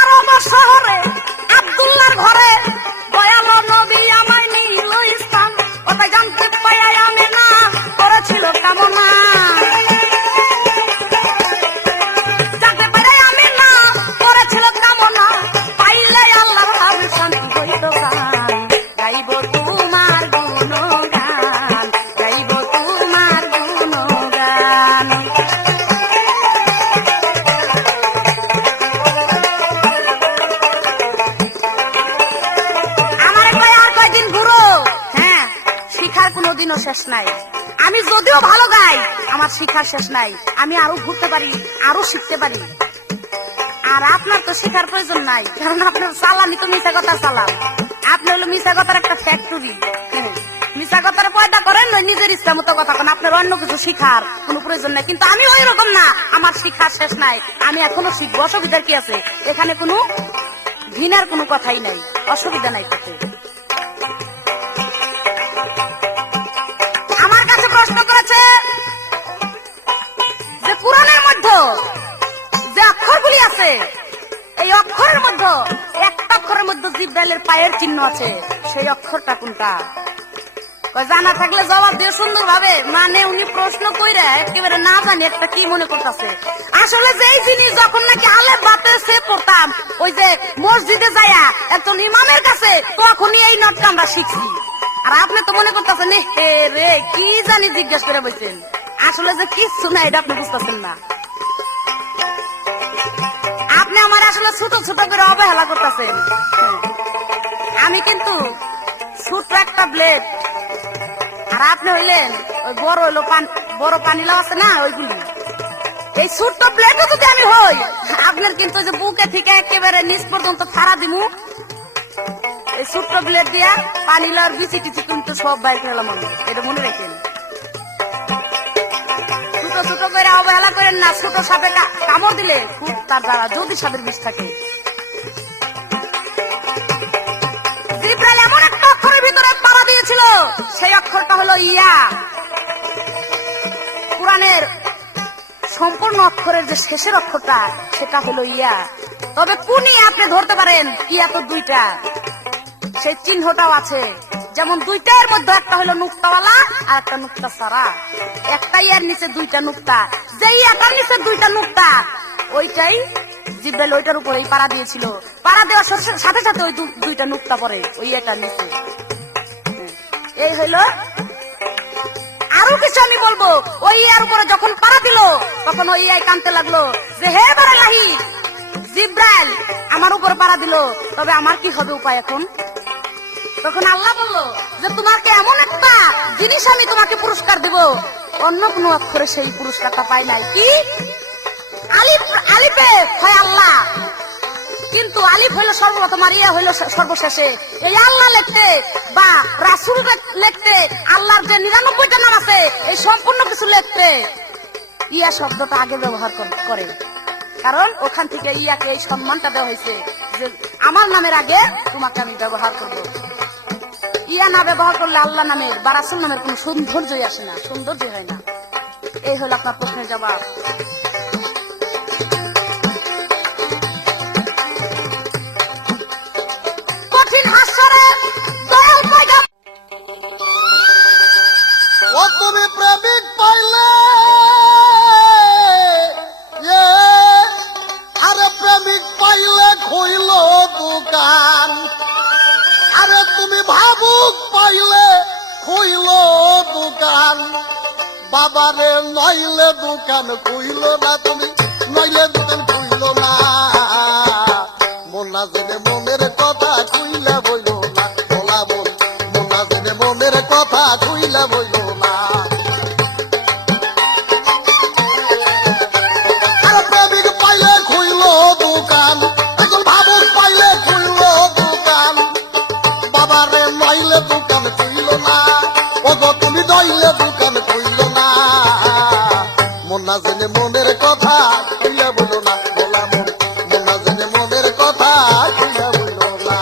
আরব শহরে আব্দুল্লাহর ঘরে দয়ালো নবী আমার নীল স্থান। ওটা জানতে পাইয়া আমি না করেছিল কামনা, জানতে পাইয়া আমি না করেছিল কামনা, পাইলে আল্লাহর হাবিব শান্তি হইত গান। গাইব তোমার গুণগান, গাইব তোমার গুণগান। আমার কয় আর কয়দিন ঘুরো। হ্যাঁ, শিখার কোনোদিনও শেষ নাই। আমি যদিও ভালো গাই, আমার শিখার শেষ নাই। আমি আরো ঘুরতে পারি, আরো শিখতে পারি। আর আপনার তো শেখার প্রয়োজন নাই, কারণ আপনার চালানি তো মিশা কথা চালান। আপনি হলো মিশা কথার একটা ফ্যাক্টরি। মিশা কথার পয়দা করেন, নিজের ইচ্ছা মতো কথা কেন, আপনার অন্য কিছু শিখার কোনো প্রয়োজন নাই। কিন্তু আমি ওই রকম না, আমার শিখার শেষ নাই, আমি এখনো শিখবো। অসুবিধার কি আছে? এখানে কোনো ঘৃণার কোনো কথাই নাই, অসুবিধা নাই তাতে। আমার কাছে প্রশ্ন করেছে যে কোরআনের মধ্যে যে অক্ষরগুলি আছে, এই অক্ষরের মধ্যে একটা অক্ষরের মধ্যে জিব্রাইলের পায়ের চিহ্ন আছে, সেই অক্ষরটা কোনটা? জানা থাকলে জবাব দিয়ে সুন্দর ভাবে। মানে উনি প্রশ্ন কইরা একেবারে না জানি একটা কি মনে করতেছে। আসলে যেই জিনিস যখন নাকি আলেপ বাতে সে পড়তাম ওই যে মসজিদে যাইয়া একজন ইমামের কাছে, তখনই এই নটটা আমরা শিখছি। আর আপনি তো মনে করতেছেন হে রে কি জানি জিজ্ঞেস করে বলছেন, আসলে যে কিচ্ছু না এটা আপনি বুঝতেছেন না। আপনি আমার আসলে ছোট ছোট করে অবহেলা করতেছেন। আমি কিন্তু ছোট একটা ব্লেড, আর আপনি হইলেন ওই বড় হইলো বড় পানিলাও আছে না ওইগুলি। এই ছোট্ট ব্লেডও যদি আমি হই, আপনার কিন্তু ওই যে বুকে থেকে একেবারে নিচ পর্যন্ত ফাড়া দিমু। এই ছোট্ট ব্লেড দিয়া পানিলার বিচি টিচি কিন্তু সব বাইর ফেলাম আমি, এটা মনে রাখেন। ছোট ছোট করে অবহেলা করেন না, ছোট সাপে কামড় দিলে খুব তার দ্বারা যদি সাপের বিষ থাকে। জিব্রাইল এমন একটা অক্ষরের ভিতরে পাড়া দিয়েছিল, সেই অক্ষরটা হলো ইয়া। কোরআনের সম্পূর্ণ অক্ষরের যে শেষের অক্ষরটা সেটা হলো ইয়া। তবে কোন ইয়া আপনি ধরতে পারেন, ইয়া তো দুইটা, সেই চিহ্নটাও আছে যেমন দুইটার মধ্যে একটা হলো নুক্তাওয়ালা আর একটা নুক্তা সারা, একটাই এর নিচে দুইটা নুক্তা, যেই এটার নিচে দুইটা নুক্তা ওইটাই জিব্রাইল ওইটার উপরেই পাড়া দিয়েছিল। পাড়া দেওয়ার সাথে সাথে ওই দুইটা নুক্তা পড়ে ওই এটার নিচে। এই হইলো। আরো কিছু আমি বলবো, ওই ইয়ার উপরে যখন পাড়া দিল তখন ওই ইয়াই কানতে লাগলো যে হে বারালাহি, জিব্রাইল আমার উপরে পাড়া দিল, তবে আমার কি হবে উপায় এখন? তখন আল্লাহ বলল যে তোমাকে এমন একটা জিনিস আমি তোমাকে পুরস্কার দিব, অন্য কোনো অক্ষরে সেই পুরস্কারটা পাই নাই। কি? আলিফ, আলিফে হয় আল্লাহ, কিন্তু আলিফ হইলো সর্বপ্রথম আর ইয়া হইলো সর্বশেষে। এই আল্লাহ লিখতে বা রাসূল লিখতে, আল্লাহর যে 99টা নাম আছে এই সম্পূর্ণ কিছু লিখতে ইয়া শব্দটা আগে ব্যবহার করে, কারণ ওখান থেকে ইয়াকে এই সম্মানটা দেওয়া হয়েছে যে আমার নামের আগে তোমাকে আমি ব্যবহার করব। ইয়া না ব্যবহার করলে আল্লাহ নামের বা রাসূল নামের কোনো সৌন্দর্যই আসে না, সৌন্দর্য হয় না। এই হলো আপনার প্রশ্নের জবাব। কঠিন হাস্যরে দয়াল পয়গা ও তুমি প্রেমিক পাইলে, আরে প্রেমিক পাইলে খুইল দোকান, আরে তুমি ভাবুক পাইলে খুইল দোকান, বাবারে নইলে দোকান খুইল না, তুমি নইলে দোকান খুইল না, মোনা জেনে মনের কথা খুইলা বইল না, বলা বল মোনা জেনে মনের কথা খুইলা বইল না। আরে প্রেমিক পাইলে খুইল দোকান, একজন ভাবুক পাইলে খুইল দোকান, বাবারে নইলে দোকান খুইল না, ওগো তুমি নইলে দোকান খুইল না, মোনা জেনে মনের কথা খুইলা বইল না, বলা বল মোনা জেনে মনের কথা খুইলা বইল না।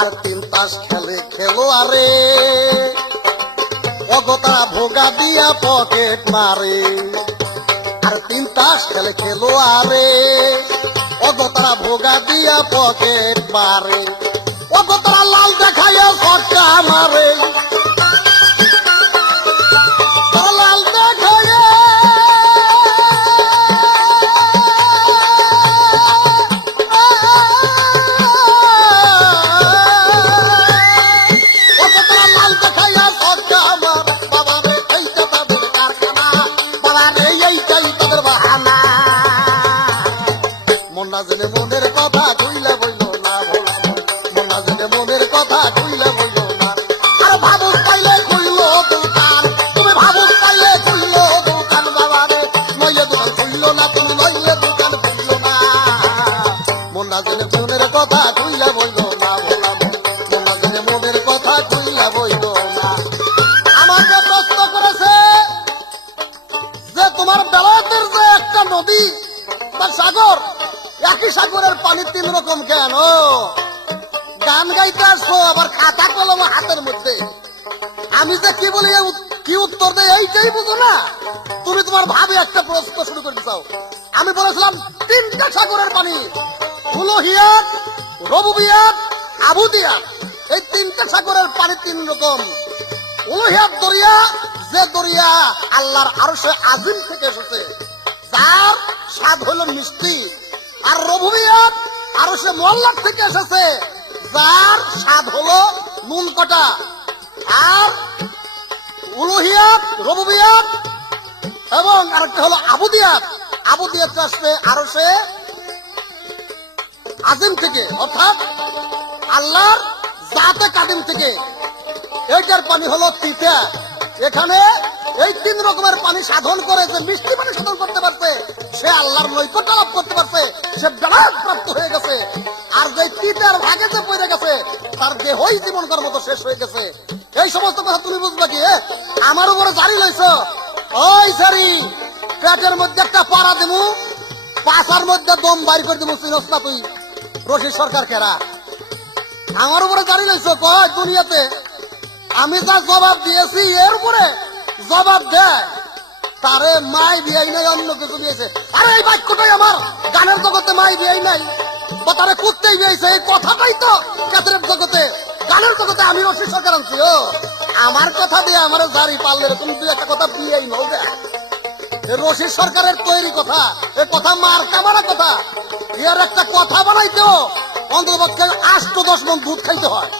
আর 3 তাস খেলে খেলো আরে, অগতা ভোগা দিয়া পকেট মারে, আর 3 তাস খেলে খেলো আরে, অগতা ভোগা দিয়া পকেট মারে, অগতা লাল দেখাইয়া ফটকা মারে, তারা লাল দেখাইয়া লাল দেখাইয়া ফটকা মারে, বাবারে এইটা তাদের কারখানা, বাবারে এইটাই তাদের বাহানা, মোনা জেনে মনের কথা কইলা বইল না, বলা মোনা জেনে মনের কথা কইলা বইল না। আর ভাবুক পাইলে কইল দোকান, তুমি ভাবুক পাইলে কইল দোকান, বাবারে নইলে দোকান কইল না, তুমি নইলে দোকান কইল না, মোনা জেনে মনের কথা কইলা বইল না, বলা মোনা জেনে মনের কথা কইলা বইল না। আমাকে প্রশ্ন করেছে যে তোমার বেলায়েতের যে একটা নদী বা সাগর, একই সাগরের পানি 3 রকম কেন? গান গাইতে আসছো আবার খাতা কলম হাতের মধ্যে, আমি যে কি বলি কি উত্তর দেয় এইটাই বুঝো না। তুমি তোমার ভাবে একটা প্রশ্ন শুরু করে চাও। আমি বলেছিলাম 3টা সাগরের পানি, উলুহিয়াত, রবুবিয়াত, আবুদিয়াত, এই 3টা সাগরের পানি 3 রকম। উলুহিয়াত দরিয়া, যে দরিয়া আল্লাহর আরশে আজিম থেকে এসেছে, যার স্বাদ হলো মিষ্টি, আর রবুবিয়াত আরশে মোয়াল্লাদ থেকে এসেছে, যার স্বাদ হলো নুন কটা। আর উলুহিয়াত, রবুবিয়াত এবং আরেকটা হলো আবুদিয়াত, আবুদিয়াত আসবে আরশে আজিম থেকে, অর্থাৎ আল্লাহর জাতে কাদিম থেকে। এইটার পানি হলো তিতা। এখানে এই 3 রকমের পানি সাধন করে যে মিষ্টি পানি সাধন করতে পারছে, সে আল্লাহর নৈকট্য লাভ করতে পারছে, সে বেলায়েত প্রাপ্ত হয়ে গেছে। আর যে তিতার ভাগে যে পড়ে গেছে তার দেহই জীবন করার মতো শেষ হয়ে গেছে। এই সমস্ত কথা তুমি বুঝবা কি? আমার উপরে জারি লইছ, ওই সারি পেটের মধ্যে একটা পাড়া দিমু, পাশার মধ্যে দম বাইর করে দিমু, চিনস না তুই রশিদ সরকার কেরা? আমার উপরে জারি লইছ, কয় দুনিয়াতে আমি যা জবাব দিয়েছি এর উপরে জবাব দেয় তারে মাই বিয়াই নাই অন্য কিছু দিয়েছে। আরে এই বাক্যটাই আমার গানের জগতে মাই বিয়াই নাই বা তারে কুত্তেই বিয়েছে এই কথাটাই তো ক্যাথরেট জগতে গানের জগতে আমি রশি সরকার আনছি। ও আমার কথা দিয়ে আমার জারি পারলে এরকম দুই একটা কথা বিয়েই নও দেখ রশিদ সরকারের তৈরি কথা এ কথা মার কামারা কথা এর একটা কথা বানাইতেও অন্ততপক্ষে 8-10 মণ দুধ খাইতে হয়।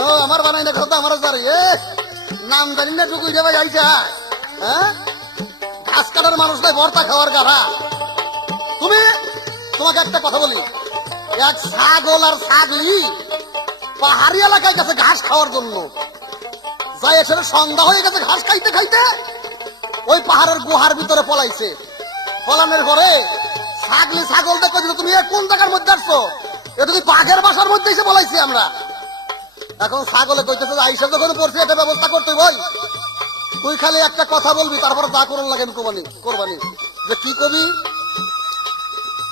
ও আমার বানাই না কথা আমার জারি নাম জানি না টুকুই যাবে যাইছে। হ্যাঁ ঘাস কাটার মানুষ নাই ভর্তা খাওয়ার গাধা। তোমাকে একটা কথা বলি, এক ছাগল আর ছাগলি পাহাড়ি এলাকায় গেছে ঘাস খাওয়ার জন্য, যাই এসে সন্ধ্যা হয়ে গেছে ঘাস খাইতে খাইতে ওই পাহাড়ের গুহার ভিতরে পলাইছে। পলানোর পরে ছাগলি ছাগল দেখো তুমি কোন জায়গার মধ্যে আসছো, এটা কি বাঘের বাসার মধ্যে এসে পলাইছি আমরা। এখন ছাগলে কইতেছে আইসা যখন পড়ছি একটা ব্যবস্থা করতে বল, তুই খালি একটা কথা বলবি তারপরে যা করুন লাগে আমি কোরবানি। যে কি কবি,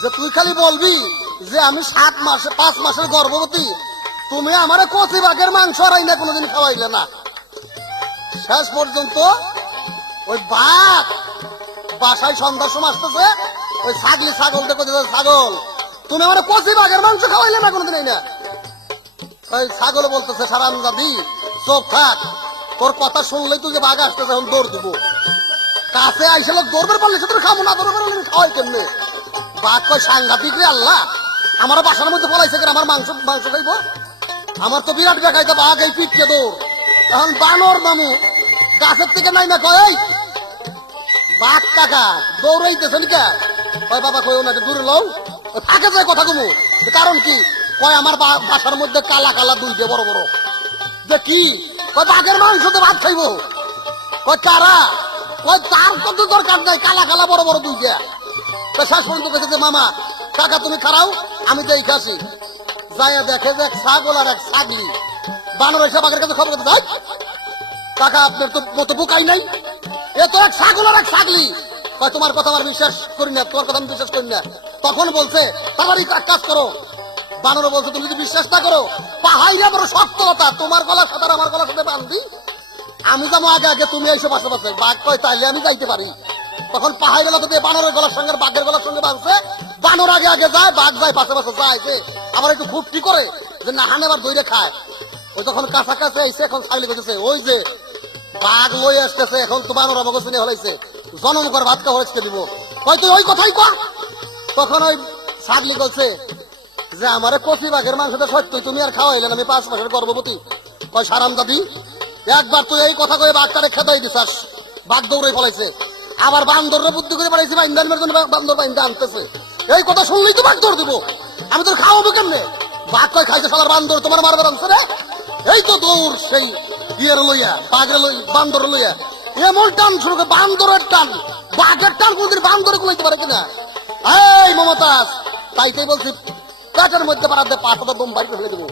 যে তুই খালি বলবি যে আমি 5 মাসের গর্ভবতী, তুমি আমারে কচি বাঘের মাংস আর আইনা কোনোদিন খাওয়াইলে না। শেষ পর্যন্ত ওই বাঘ বাসায় সন্ধ্যার সময় আসতেছে, ওই ছাগলি ছাগল দেখো ছাগল তুমি আমার কচি বাঘের মাংস খাওয়াইলে না কোনোদিন না। ওই ছাগল বলতেছে সারাম দাদি চোখ থাক, তোর কথা শুনলেই তুই যে বাঘ আসতেছে এখন দৌড় দিব, কাছে আইসে লোক দৌড়বে পারলে সে তোর খাবো না, দৌড় পারলে খাওয়াই কেমনে। বাঘ কয় সাংঘাতিক রে আল্লাহ, আমার বাসার মধ্যে পলাইছে কেন, আমার মাংস খাইবো, আমার তো বিরাট বেকাইতে বাঘ এই পিঠকে দৌড়। এখন বানর মামু গাছের থেকে নাই না কয় বাঘ কাকা দৌড়াইতেছেন কে, কয় বাবা কই ওনাকে দূরে লও থাকে যায় কথা কমু। কারণ কি কয় আমার বাসার মধ্যে কালা কালা দুইটে বড় বড়, যে কি কয় বাঘের মাংস তো ভাত খাইবো, কয় কারা, কয় তার কত দরকার নাই কালা কালা বড় বড় দুইটা। তো শেষ পর্যন্ত কেছে যে মামা কাকা তুমি খারাও আমি দেখে আসি, যাইয়া দেখে যে এক ছাগল আর এক ছাগলি বানর এসে বাঘের কাছে খবর করতে যায়, কাকা আপনার তো মতো বোকাই নাই, এ তো এক ছাগল আর এক ছাগলি, কয় তোমার কথা আমার বিশ্বাস করি না, তোমার কথা আমি বিশ্বাস করি না। তখন বলছে তাড়াতাড়ি কাজ করো, বানর বলছে তুমি যদি বিশ্বাস না করো পাহাইরা বড় শক্ত কথা, তোমার গলার সাথে আমার গলার সাথে বান্ধি আমি যাবো আগে আগে তুমি এইসব পাশে পাশে। বাঘ কয় তাইলে আমি যাইতে পারি। তখন পাহাড়ের লোক দিয়ে বানরের গলার সঙ্গে বাঘের গলার সঙ্গে বাঁধছে, বানর আগে আগে যায় বাঘ যায় পাশে পাশে যায়, যে আবার একটু ফুটকি করে যে না হানে আবার দইরে খায়। ওই তখন কাছাকাছি এসে এখন ছাগলি করতেছে ওই যে বাঘ লই আসতেছে, এখন তো বানর আমাকে চিনে হলাইছে জনম করে ভাত খাওয়া হয়েছে দিব, হয়তো ওই কথাই কয়। তখন ওই ছাগলি বলছে যে আমারে কচি বাঘের মাংসটা সত্যি তুমি আর খাওয়াইলেন, আমি 5 মাসের গর্ভবতী। কয় সারাম দাদি একবার তুই এই কথা কয়ে বাঘটারে খেদাই দিছাস, বাঘ দৌড়ে ফলাইছে, আবার বান্দরের বুদ্ধি করে পাঠাইছি বাইন্দার জন্য বান্দর বাইন্দা আনতেছে, এই কথা শুনলেই তো বাঘ দৌড় দিব, আমি তোর খাওয়াবো কেমনে। বাঘ কয় খাইছে সালার বান্দর তোমার মারবার আনছে রে, এই তো দৌড় সেই ইয়ের লইয়া বাঘের বান্দর লইয়া, এমন টান শুরু করে বান্দরের টান, বাঘের টান কোনদিন বান্দরে কুলাইতে পারে কিনা। এই মমতাজ তাইতেই বলছি পেটের মধ্যে পাড়াতে পাটা বোম বাড়িতে ফেলে দেবো,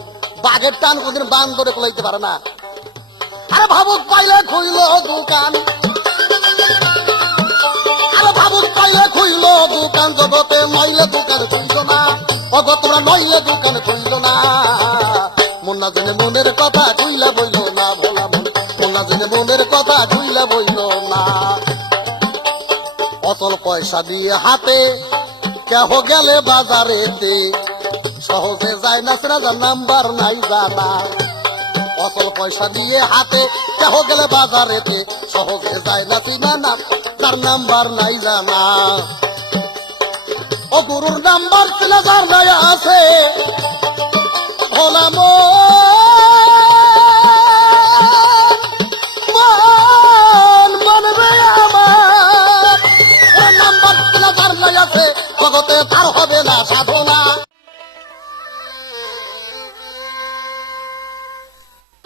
বাঘের টান কোনদিন বান্দরে কুলাইতে পারে না। আরে ভাবুক পাইলে খুইল দোকান, আরে ভাবুক পাইলে খুইল দোকান, জগতে নইলে দোকান খুইল না, অগতরা নইলে দোকান খুইল না, মুন্না জেনে মনের কথা খুইলা বইল না, ভোলা মন মুন্না জেনে মনের কথা খুইলা বইল না। অচল পয়সা দিয়ে হাতে কেহ গেলে বাজারেতে, সহজে যায় না রাজার নাম্বার নাই জানা, অচল পয়সা দিয়ে হাতে কেহ গেলে বাজারেতে, সহজে যায় না চিনা নাম তার নাম্বার নাই জানা। ও গুরুর নাম্বার চিনা যার নাই আছে ভোলা মন মানবে আমার, ওর নাম্বার চিনা যার নাই আছে জগতে তার হবে না সাধনা।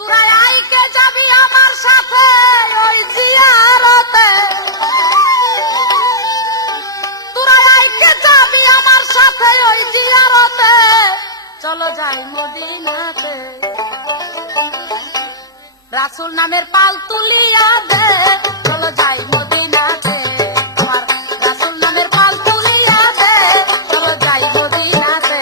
তোরা আইকে যাবি আমার সাথে ওই জিয়ারতে, তোরা আইকে যাবি আমার সাথে ওই জিয়ারতে, চলো যাই মদিনাতে, রাসূল নামের পাল তুলিয়া দে, চলো যাই মদিনাতে, আমার রাসূল নামের পাল তুলিয়া দে, চলো যাই মদিনাতে।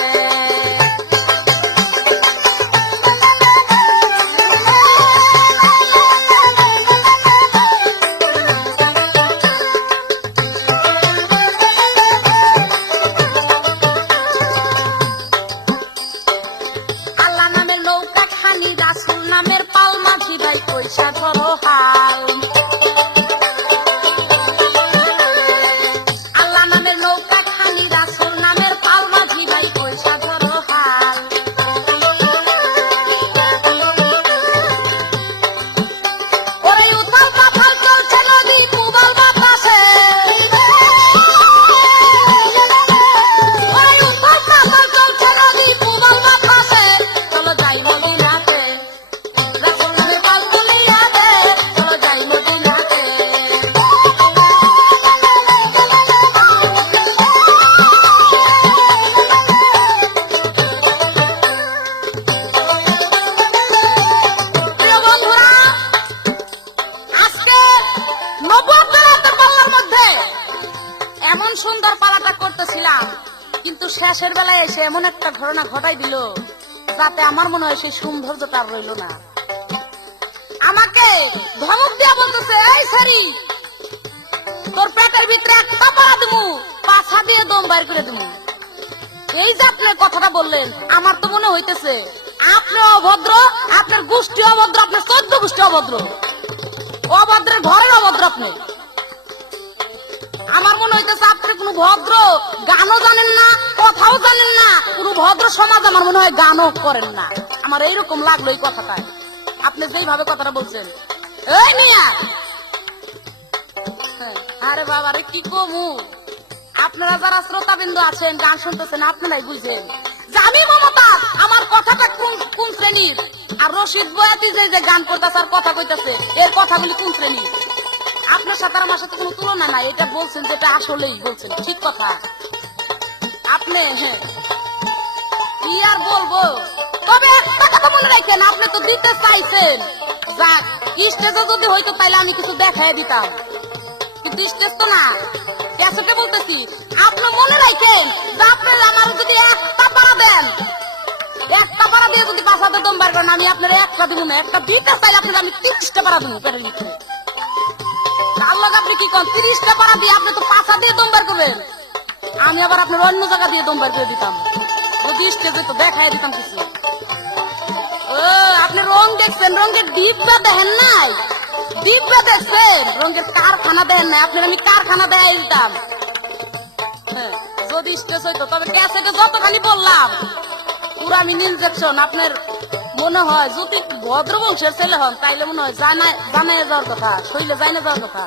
সুন্দর পালাটা করতেছিলাম, কিন্তু শেষের বেলায় এসে এমন একটা ঘটনা ঘটাই দিল যাতে আমার মনে হয় সেই সৌন্দর্যটা আর রইল না। আমাকে ধমক দিয়া বলতেছে, এই সারি তোর পেটের ভিতরে একটা পাড়া দিমু, পাছা দিয়ে দম বাইর করে দিমু। এই যে আপনি কথাটা বললেন, আমার তো মনে হইতেছে আপনি অভদ্র, আপনার গোষ্ঠী অভদ্র, আপনার 14 গোষ্ঠী অভদ্র, অভদ্রের ঘরের অভদ্র আপনি। আমার মনে হইতেছে আপনি কোনো ভদ্র গানও জানেন না, কথাও জানেন না, কোনো ভদ্র সমাজ আমার মনে হয় গানও করেন না। আমার এইরকম লাগলো এই কথাটা, আপনি যেইভাবে কথাটা বলছেন। এই মিয়া, আরে বাবা রে কি কমু, আপনারা যারা শ্রোতাবিন্দু আছেন গান শুনতেছেন আপনারাই বুঝেন যে আমি মমতা, আমার কথাটা কোন শ্রেণীর, আর রশিদ বয়াতি যে যে গান করতেছে আর কথা কইতাছে এর কথাগুলি কোন শ্রেণীর। আপনার সাথে আমার সাথে কোনো তুলনা নাই, এটা বলছেন যেটা আসলেই বলছেন ঠিক কথা। আপনি কি আর বলবো, তবে একটা কথা মনে রাখেন, আপনি তো দিতে চাইছেন, যাক স্টেজে যদি হইতো তাইলে আমি কিছু দেখাই দিতাম, কিন্তু স্টেজ তো না, ক্যাসেটে বলতেছি। আপনি মনে রাখেন যে আপনি আমার যদি একটা পাড়া দেন, একটা পাড়া দিয়ে যদি পাশাতে দম বার করেন, আমি আপনার একটা দিব না, একটা দিতে চাইলে আপনার আমি 30টা পাড়া দিব পেটের ভিতরে। আল্লাহ আপনি কি করেন, 30টা পাড়া দিয়ে আপনি তো পাশা দিয়ে দম বার করবেন, আমি আবার আপনার অন্য জায়গা দিয়ে দম বার করে দিতাম, যদি স্টেজে তো দেখাই দিতাম কিছু। ও আপনি রং দেখছেন, রঙের ডিপটা দেখেন নাই, ডিপটা দেখছেন, রঙের কারখানা দেখেন নাই, আপনার আমি কারখানা দেখাই দিতাম। যদি স্টেজ হইতো, তবে ক্যাসেটে যতখানি বললাম পুরো আমি ইনজেকশন। আপনার মনে হয় যদি ভদ্রবংশের ছেলে হন তাইলে মনে হয় জানাই যাওয়ার কথা, শৈলে জানা যাওয়ার কথা।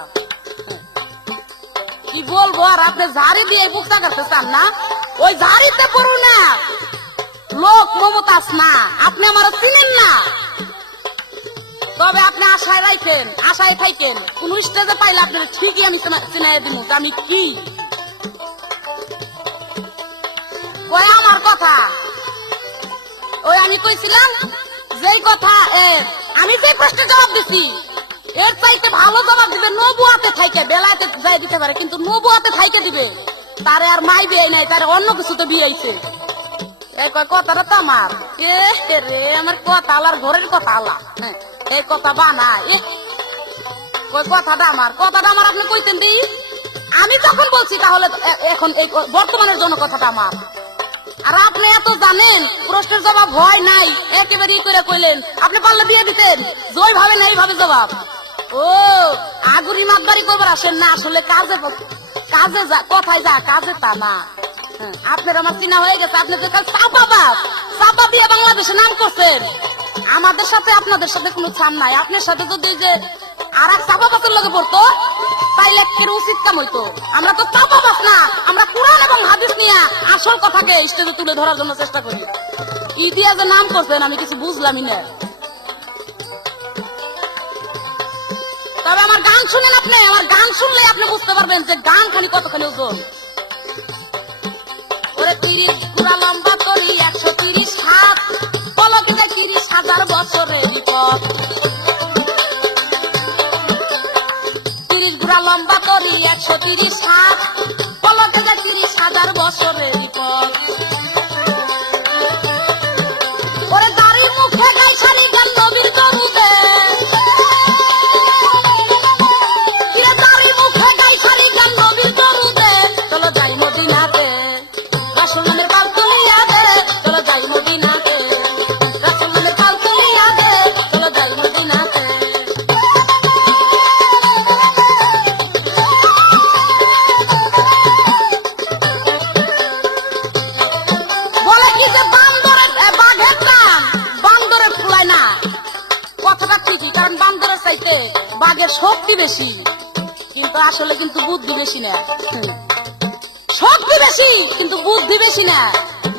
কি বলবো আর, আপনি ঝাড়ি দিয়ে বুকটা করতে চান না, ওই ঝাড়িতে পড়ুন না, লোক মমতাজ না, আপনি আমার চিনেন না। তবে আপনি আশায় রাখেন, আশায় থাকেন, কোন স্টেজে পাইলে আপনার ঠিকই আমি চিনাই দিব আমি কি কয় আমার কথা। ওই আমি কইছিলাম যেই কথা, আমি যে প্রশ্নের জবাব দিছি এর চাইতে ভালো জবাব দিবে নবুয়াতে থাইকে, বেলাতে যাই দিতে পারে, কিন্তু নবুয়াতে থাইকে দিবে, তারে আর মাই বিয়ে নাই, তারে অন্য কিছুতে বিয়ে আইছে। এই কয় কথাটা তো আমার, এ রে আমার কথা আলার ঘরের কথা আলা, এই কথা বানা, ওই কথাটা আমার, কথাটা আমার আপনি কইতেন দি, আমি যখন বলছি তাহলে এখন এই বর্তমানের জন্য কথাটা আমার। আর আপনি এত জানেন, প্রশ্নের জবাব হয় নাই, একেবারে করে কইলেন, আপনি পারলে দিয়ে দিতেন, জয় ভাবে না এইভাবে জবাব। ও আগুরি মাতবাড়ি করবার আসেন না, আসলে কাজে কাজে যা, কথায় যা, কাজে তা না। আপনার আমার চিনা হয়ে গেছে, আপনি যে চাপা দিয়ে বাংলাদেশে নাম করছেন, আমাদের সাথে আপনাদের সাথে কোনো ছাম নাই। আপনার সাথে যদি যে আর এক চাপাবাসের লোকে পড়তো তাইলে কেন উচিত কাম হইতো। আমরা তো চাপাবাস না, আমরা কোরআন এবং হাদিস নিয়ে আসল কথাকে স্টেজে তুলে ধরার জন্য চেষ্টা করি। ইতিহাসে যে নাম করছেন আমি কিছু বুঝলামই না। তবে আমার গান শুনেন, আপনি আমার গান শুনলে আপনি বুঝতে পারবেন যে গান খালি কতখানি ওজন। ওরে 30 পুরা লম্বা করি 130 হাত, পলকে যায় 30,000 বছরের পথ। 30 গুড়া লম্বা করি 130 হাত, পলকে যায় 30,000 বছরের পথ। ওরে দাড়ি মুখে গাই সারি গান নবীর দরুদে, দাড়ি মুখে গাই সারি গান নবীর দরুদে, চলো যাই মদিনাতে রাসূল নামের পাল তুলিয়া দে, চলো যাই মদিনাতে রাসূল নামের পাল তুলিয়া দে, চলো যাই মদিনাতে। বলে কি যে বান্দরের বাঘের টান বান্দরের ফুলায় না, কথাটা ঠিকই, কারণ বান্দরের চাইতে বাঘের শক্তি বেশি, কিন্তু আসলে কিন্তু বুদ্ধি বেশি না। শক্তি বেশি কিন্তু বুদ্ধি বেশি না।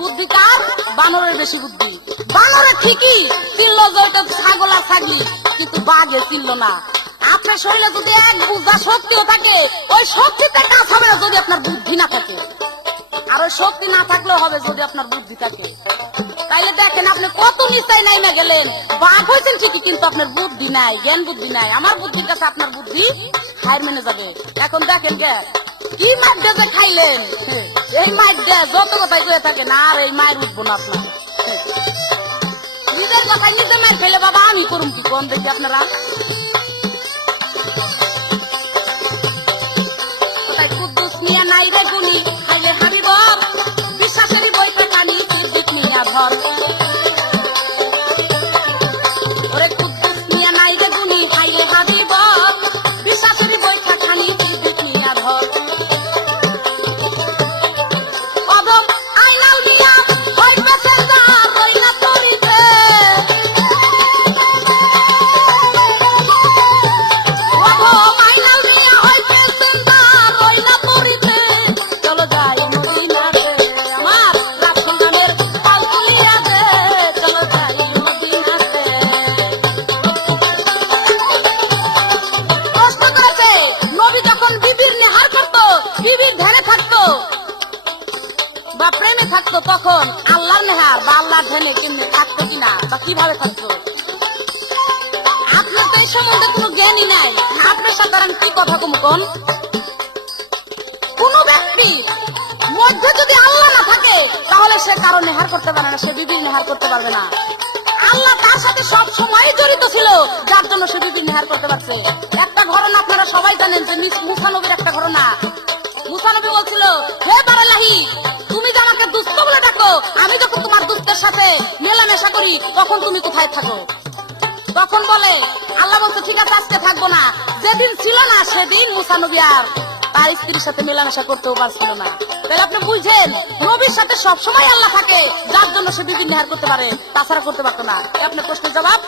বুদ্ধি কার? বানরের বেশি বুদ্ধি। বানরের ঠিকই চিনল যে ওইটা ছাগল আর ছাগি, কিন্তু বাঘে চিনল না। আপনার শরীরে যদি এক বুঝা শক্তিও থাকে, ওই শক্তিতে কাজ হবে না যদি আপনার বুদ্ধি না থাকে, আর ওই শক্তি না থাকলেও হবে যদি আপনার বুদ্ধি থাকে। তাইলে দেখেন আপনি কত নিশ্চয় নাই না গেলেন, বাঘ হয়েছেন ঠিকই কিন্তু আপনার বুদ্ধি নাই, জ্ঞান বুদ্ধি নাই। আমার বুদ্ধির কাছে আপনার বুদ্ধি হার মেনে যাবে। এখন দেখেন কে কি মাইর যে খাইলেন, এই মাইর যত কথাই কয়ে থাকে না, আর এই মায়ের উঠবো না আপনার। নিজের কথায় নিজে মাইর খাইলে বাবা আমি করুম কি কোন দেখি আপনারা। কুদ্দুস মিয়া নাই রে গুনি খাইলে হাবিব, বিশ্বাসেরই বইটা কানি কুদ্দুস মিয়া ভর। ওরে কুদ্দুস মিয়া নাই রে গুনি খাইলে হাবিব, বিশ্বাসেরই বইটা কানি কুদ্দুস মিয়া ধর। অদম আইনাল মিয়া হয় প্যাসেঞ্জার রইনা তরিতে, অদম আইনাল মিয়া হয় প্যাসেঞ্জার রইনা তরিতে। চলো যাই মদিনাতে, আমার রাসূল নামের পাল তুলিয়া দে, চলো যাই মদিনাতে। প্রশ্ন করেছে, নবী যখন বিবির নেহার করতো, বিবির ধ্যানে থাকতো বা প্রেমে থাকতো, তখন আল্লাহর নেহার বা আল্লাহর ধ্যানে কেমনে থাকতো কিনা বা কিভাবে থাকতো? আপনার তো এই সম্বন্ধে কোনো জ্ঞানই নাই, আপনার সাধারণ কি কথা কম কোন? কোন ব্যক্তি মধ্যে যদি আল্লাহ না থাকে, তাহলে সে কারো নেহার করতে পারে না, সে বিবির নেহার করতে পারবে না। আল্লাহ তার সাথে সব সময় জড়িত ছিল, যার জন্য সে বিবির নেহার করতে পারছে। একটা ঘটনা আপনারা সবাই জানেন, যে মুসা নবীর একটা ঘটনা। মুসা নবী বলছিল, হে বারালাহি, তুমি যে আমাকে দুস্থ বলে ডাকো, আমি যখন তোমার দুস্থের সাথে মেলামেশা করি, তখন তুমি কোথায় থাকো? তখন বলে, আল্লাহ বলছে ঠিক আছে আজকে থাকবো না। যেদিন ছিল না সেদিন মুসা নবী আর তার স্ত্রীর সাথে মেলামেশা করতেও পারছিল না। তাহলে আপনি বুঝছেন, নবীর সাথে সবসময় আল্লাহ থাকে, যার জন্য সে বিবির নেহার করতে পারে, তাছাড়া করতে পারতো না। আপনার প্রশ্নের জবাব